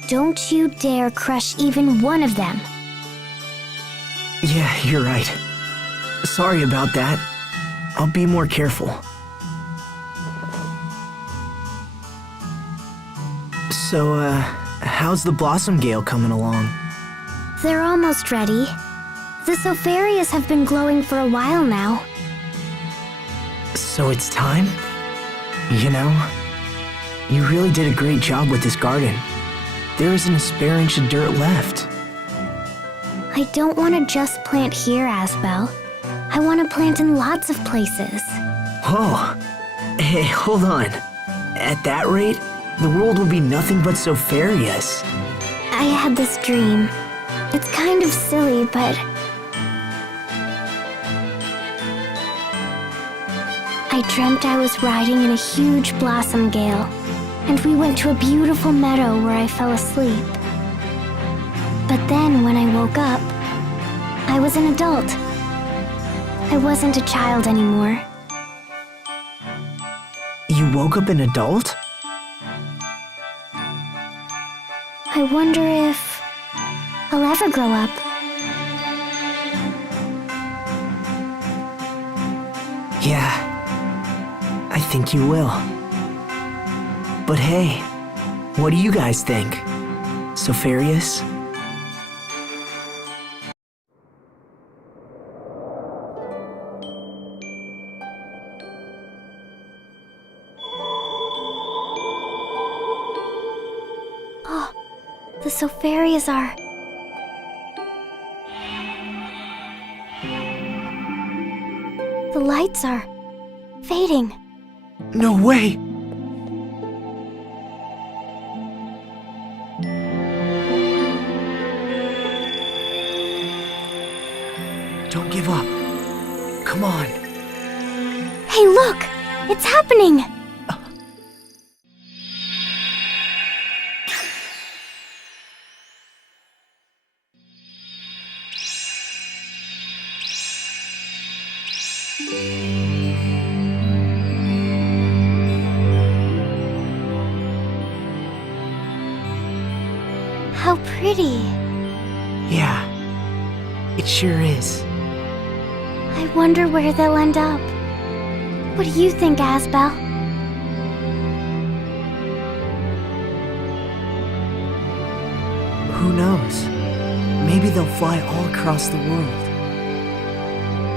Don't you dare crush even one of them. Yeah, you're right. Sorry about that. I'll be more careful. So, how's the Blossom Gale coming along? They're almost ready. The Sopharias have been glowing for a while now. So it's time? You know, you really did a great job with this garden. There isn't a spare inch of dirt left. I don't want to just plant here, Asbel. I want to plant in lots of places. Whoa. Hey, hold on. At that rate, the world will be nothing but Sopharius. I had this dream. It's kind of silly, but I dreamt I was riding in a huge blossom gale, and we went to a beautiful meadow where I fell asleep. But then when I woke up, I was an adult. I wasn't a child anymore. You woke up an adult? I wonder if I'll ever grow up. Yeah, I think you will. But hey, what do you guys think? Sopharius? Oh, the Sopharias are... The lights are fading. No way! Don't give up. Come on. Hey, look! It's happening! How pretty. Yeah, it sure is. I wonder where they'll end up. What do you think, Asbel? Who knows? Maybe they'll fly all across the world.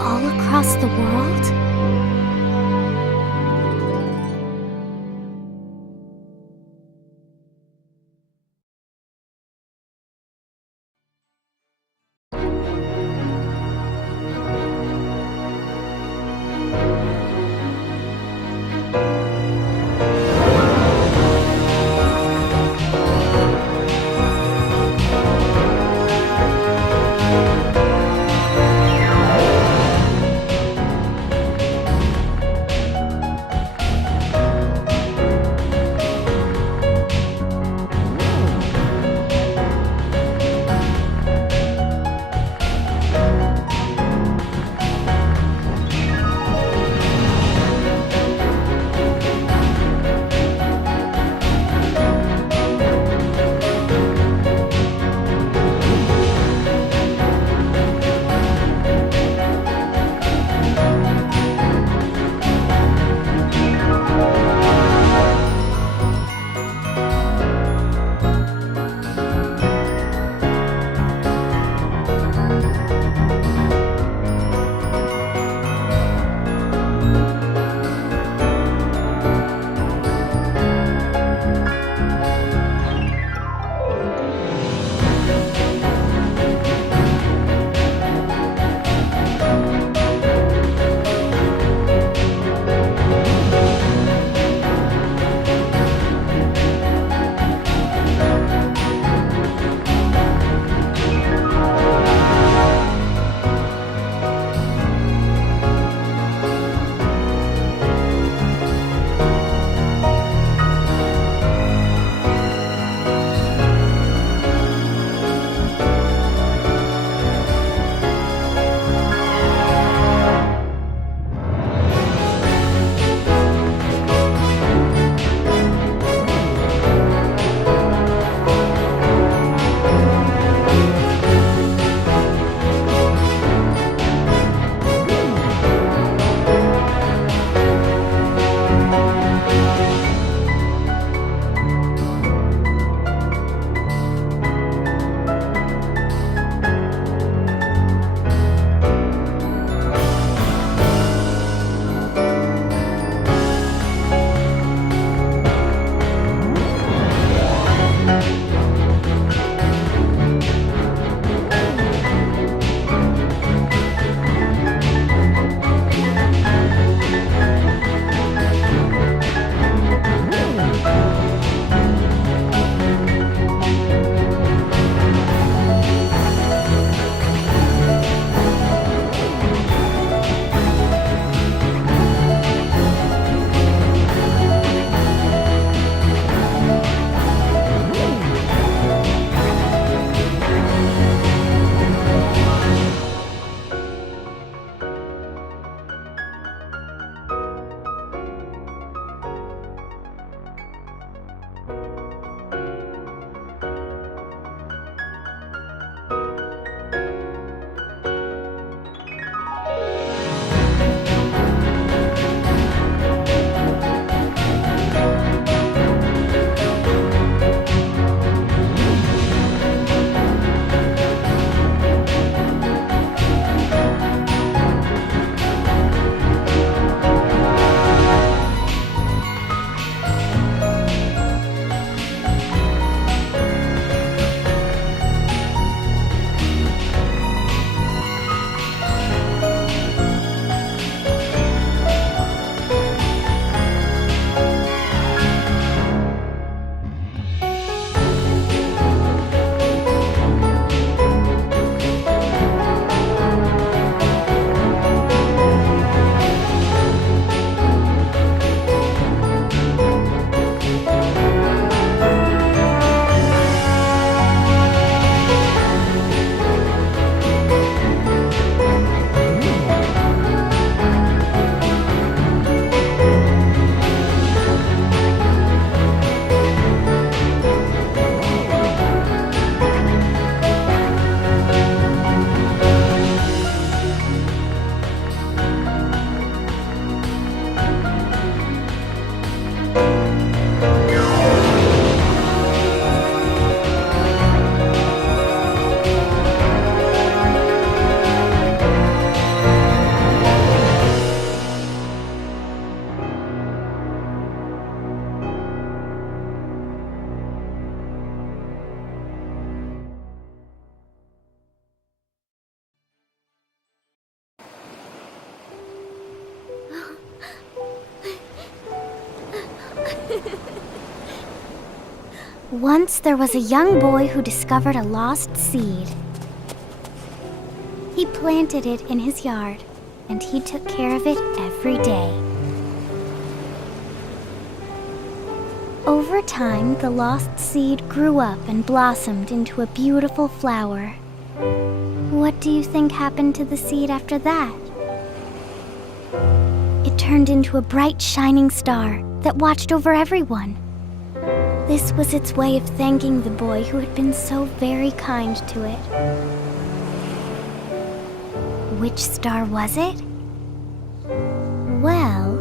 All across the world? Once there was a young boy who discovered a lost seed. He planted it in his yard, and he took care of it every day. Over time, the lost seed grew up and blossomed into a beautiful flower. What do you think happened to the seed after that? It turned into a bright, shining star that watched over everyone. This was its way of thanking the boy who had been so very kind to it. Which star was it? Well,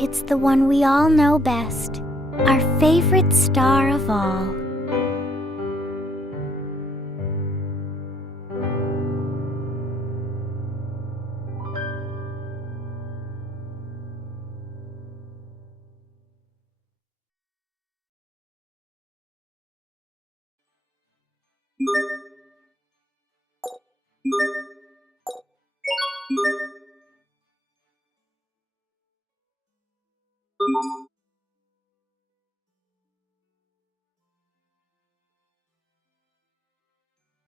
it's the one we all know best, our favorite star of all.